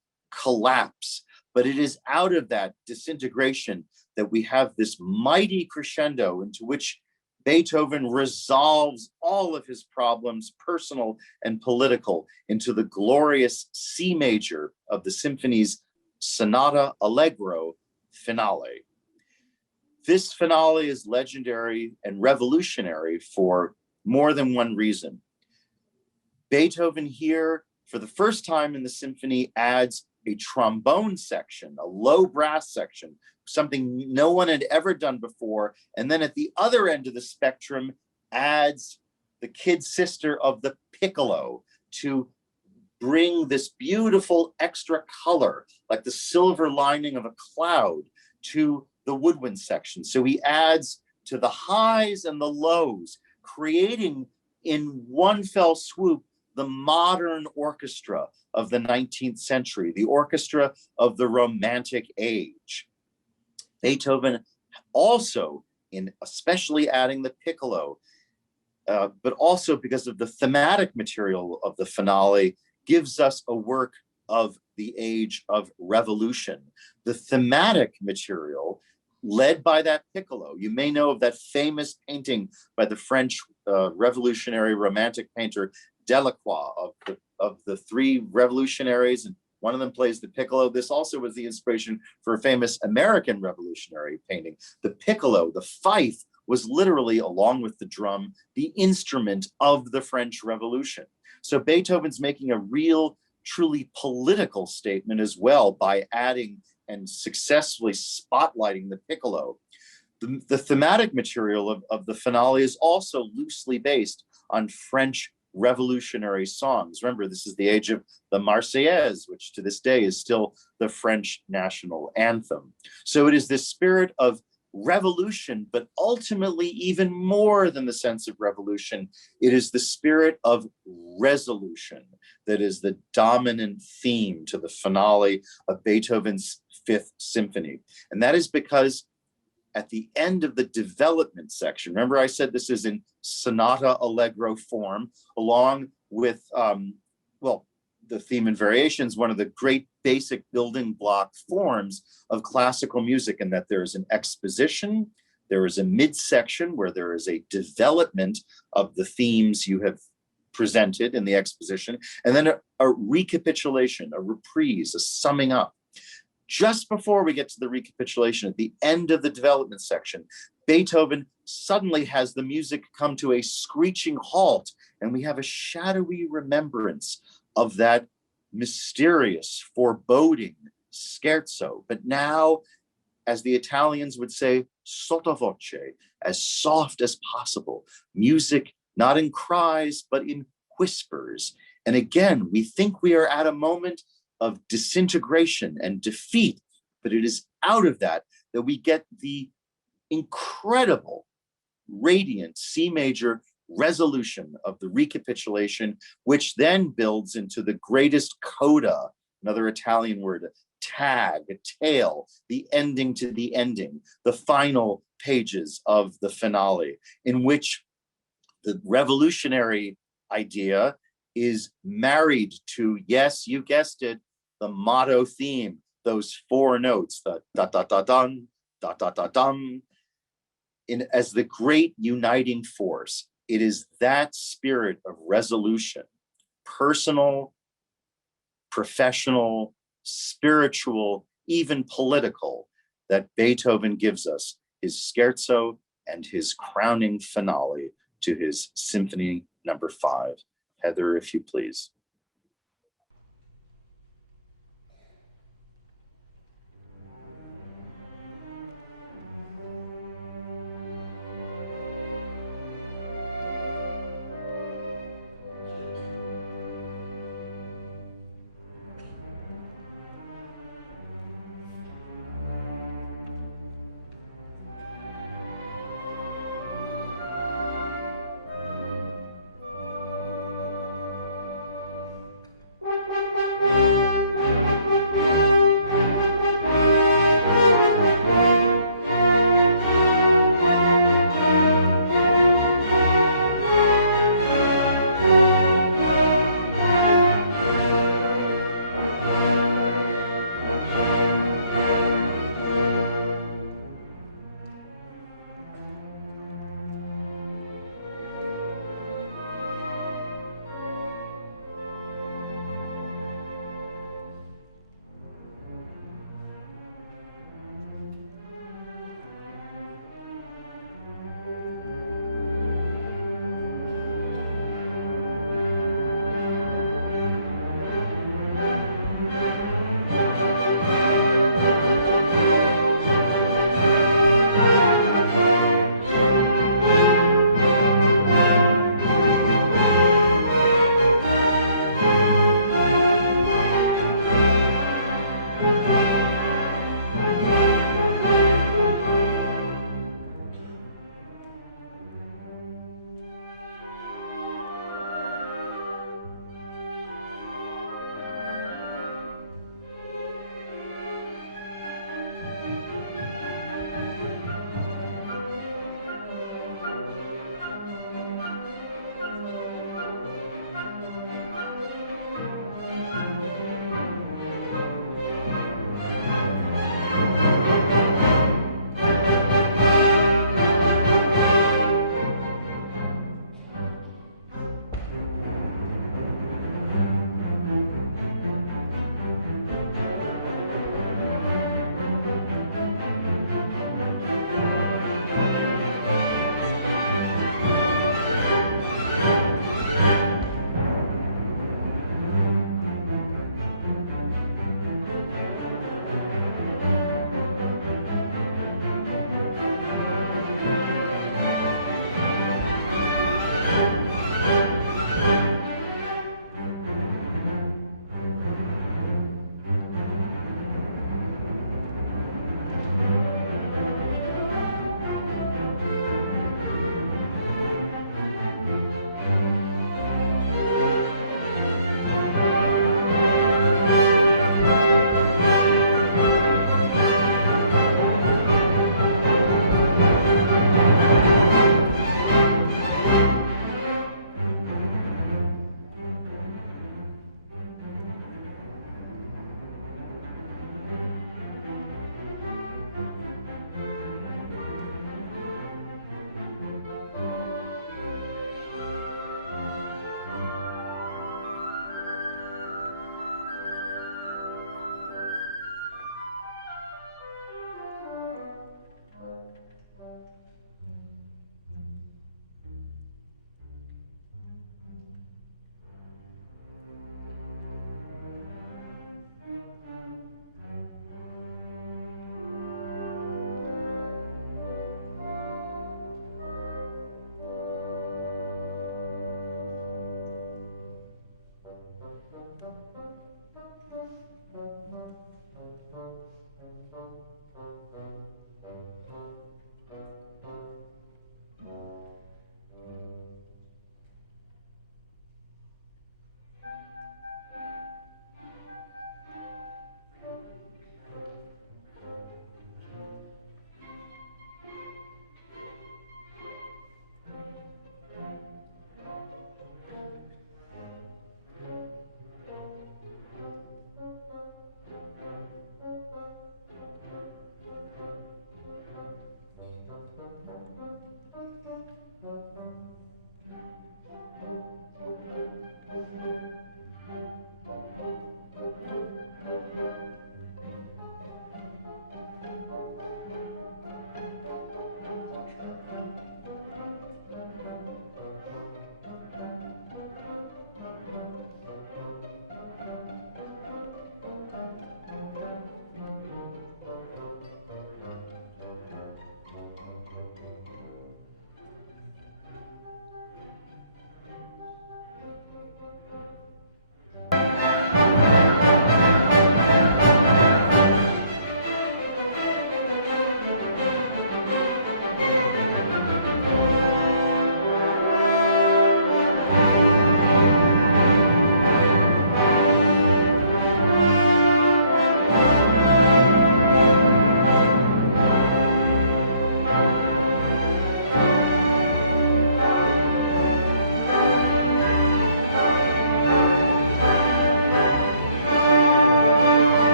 collapse, but it is out of that disintegration that we have this mighty crescendo into which Beethoven resolves all of his problems, personal and political, into the glorious C major of the symphony's Sonata Allegro finale. This finale is legendary and revolutionary for more than one reason. Beethoven here, for the first time in the symphony, adds a trombone section, a low brass section, something no one had ever done before. And then at the other end of the spectrum, adds the kid sister of the piccolo to bring this beautiful extra color, like the silver lining of a cloud, to the woodwind section. So he adds to the highs and the lows, creating in one fell swoop the modern orchestra of the 19th century, the orchestra of the Romantic age. Beethoven also, in especially adding the piccolo, but also because of the thematic material of the finale, gives us a work of the age of revolution. The thematic material led by that piccolo. You may know of that famous painting by the French revolutionary romantic painter Delacroix of the three revolutionaries, and One of them plays the piccolo. This also was the inspiration for a famous American revolutionary painting. The piccolo, the fife, was literally, along with the drum, the instrument of the French Revolution. So Beethoven's making a real, truly political statement as well by adding and successfully spotlighting the piccolo. The thematic material of the finale is also loosely based on French revolutionary songs. Remember, this is the age of the Marseillaise, which to this day is still the French national anthem. So it is this spirit of revolution, but ultimately even more than the sense of revolution, it is the spirit of resolution that is the dominant theme to the finale of Beethoven's Fifth Symphony. And that is because at the end of the development section, remember I said this is in sonata allegro form, along with, the theme and variations, one of the great basic building block forms of classical music, in that there is an exposition, there is a midsection where there is a development of the themes you have presented in the exposition, and then a recapitulation, a reprise, a summing up. Just before we get to the recapitulation, at the end of the development section, Beethoven suddenly has the music come to a screeching halt, and we have a shadowy remembrance of that mysterious, foreboding scherzo. But now, as the Italians would say, sottovoce, as soft as possible. Music not in cries, but in whispers. And again, we think we are at a moment of disintegration and defeat, but it is out of that we get the incredible, radiant C major resolution of the recapitulation, which then builds into the greatest coda, another Italian word, tag, a tail, the ending to the ending, the final pages of the finale, in which the revolutionary idea is married to, yes, you guessed it, the motto theme, those four notes, the da-da-da-dun, da-da-da-dum, as the great uniting force. It is that spirit of resolution, personal, professional, spiritual, even political, that Beethoven gives us his scherzo and his crowning finale to his Symphony Number 5. Heather, if you please.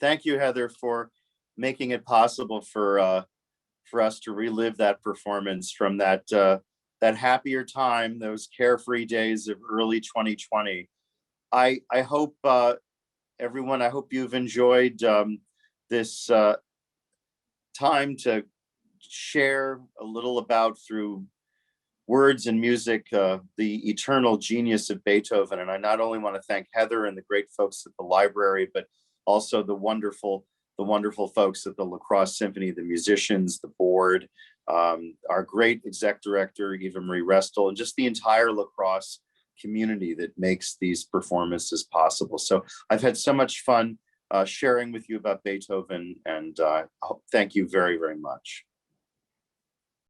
Thank you, Heather, for making it possible for us to relive that performance from that happier time, those carefree days of early 2020. I hope everyone, I hope you've enjoyed this time to share a little about, through words and music, the eternal genius of Beethoven. And I not only want to thank Heather and the great folks at the library, but also the wonderful folks at the La Crosse Symphony, the musicians, the board, our great exec director, Eva Marie Restel, and just the entire La Crosse community that makes these performances possible. So I've had so much fun sharing with you about Beethoven, and thank you very, very much.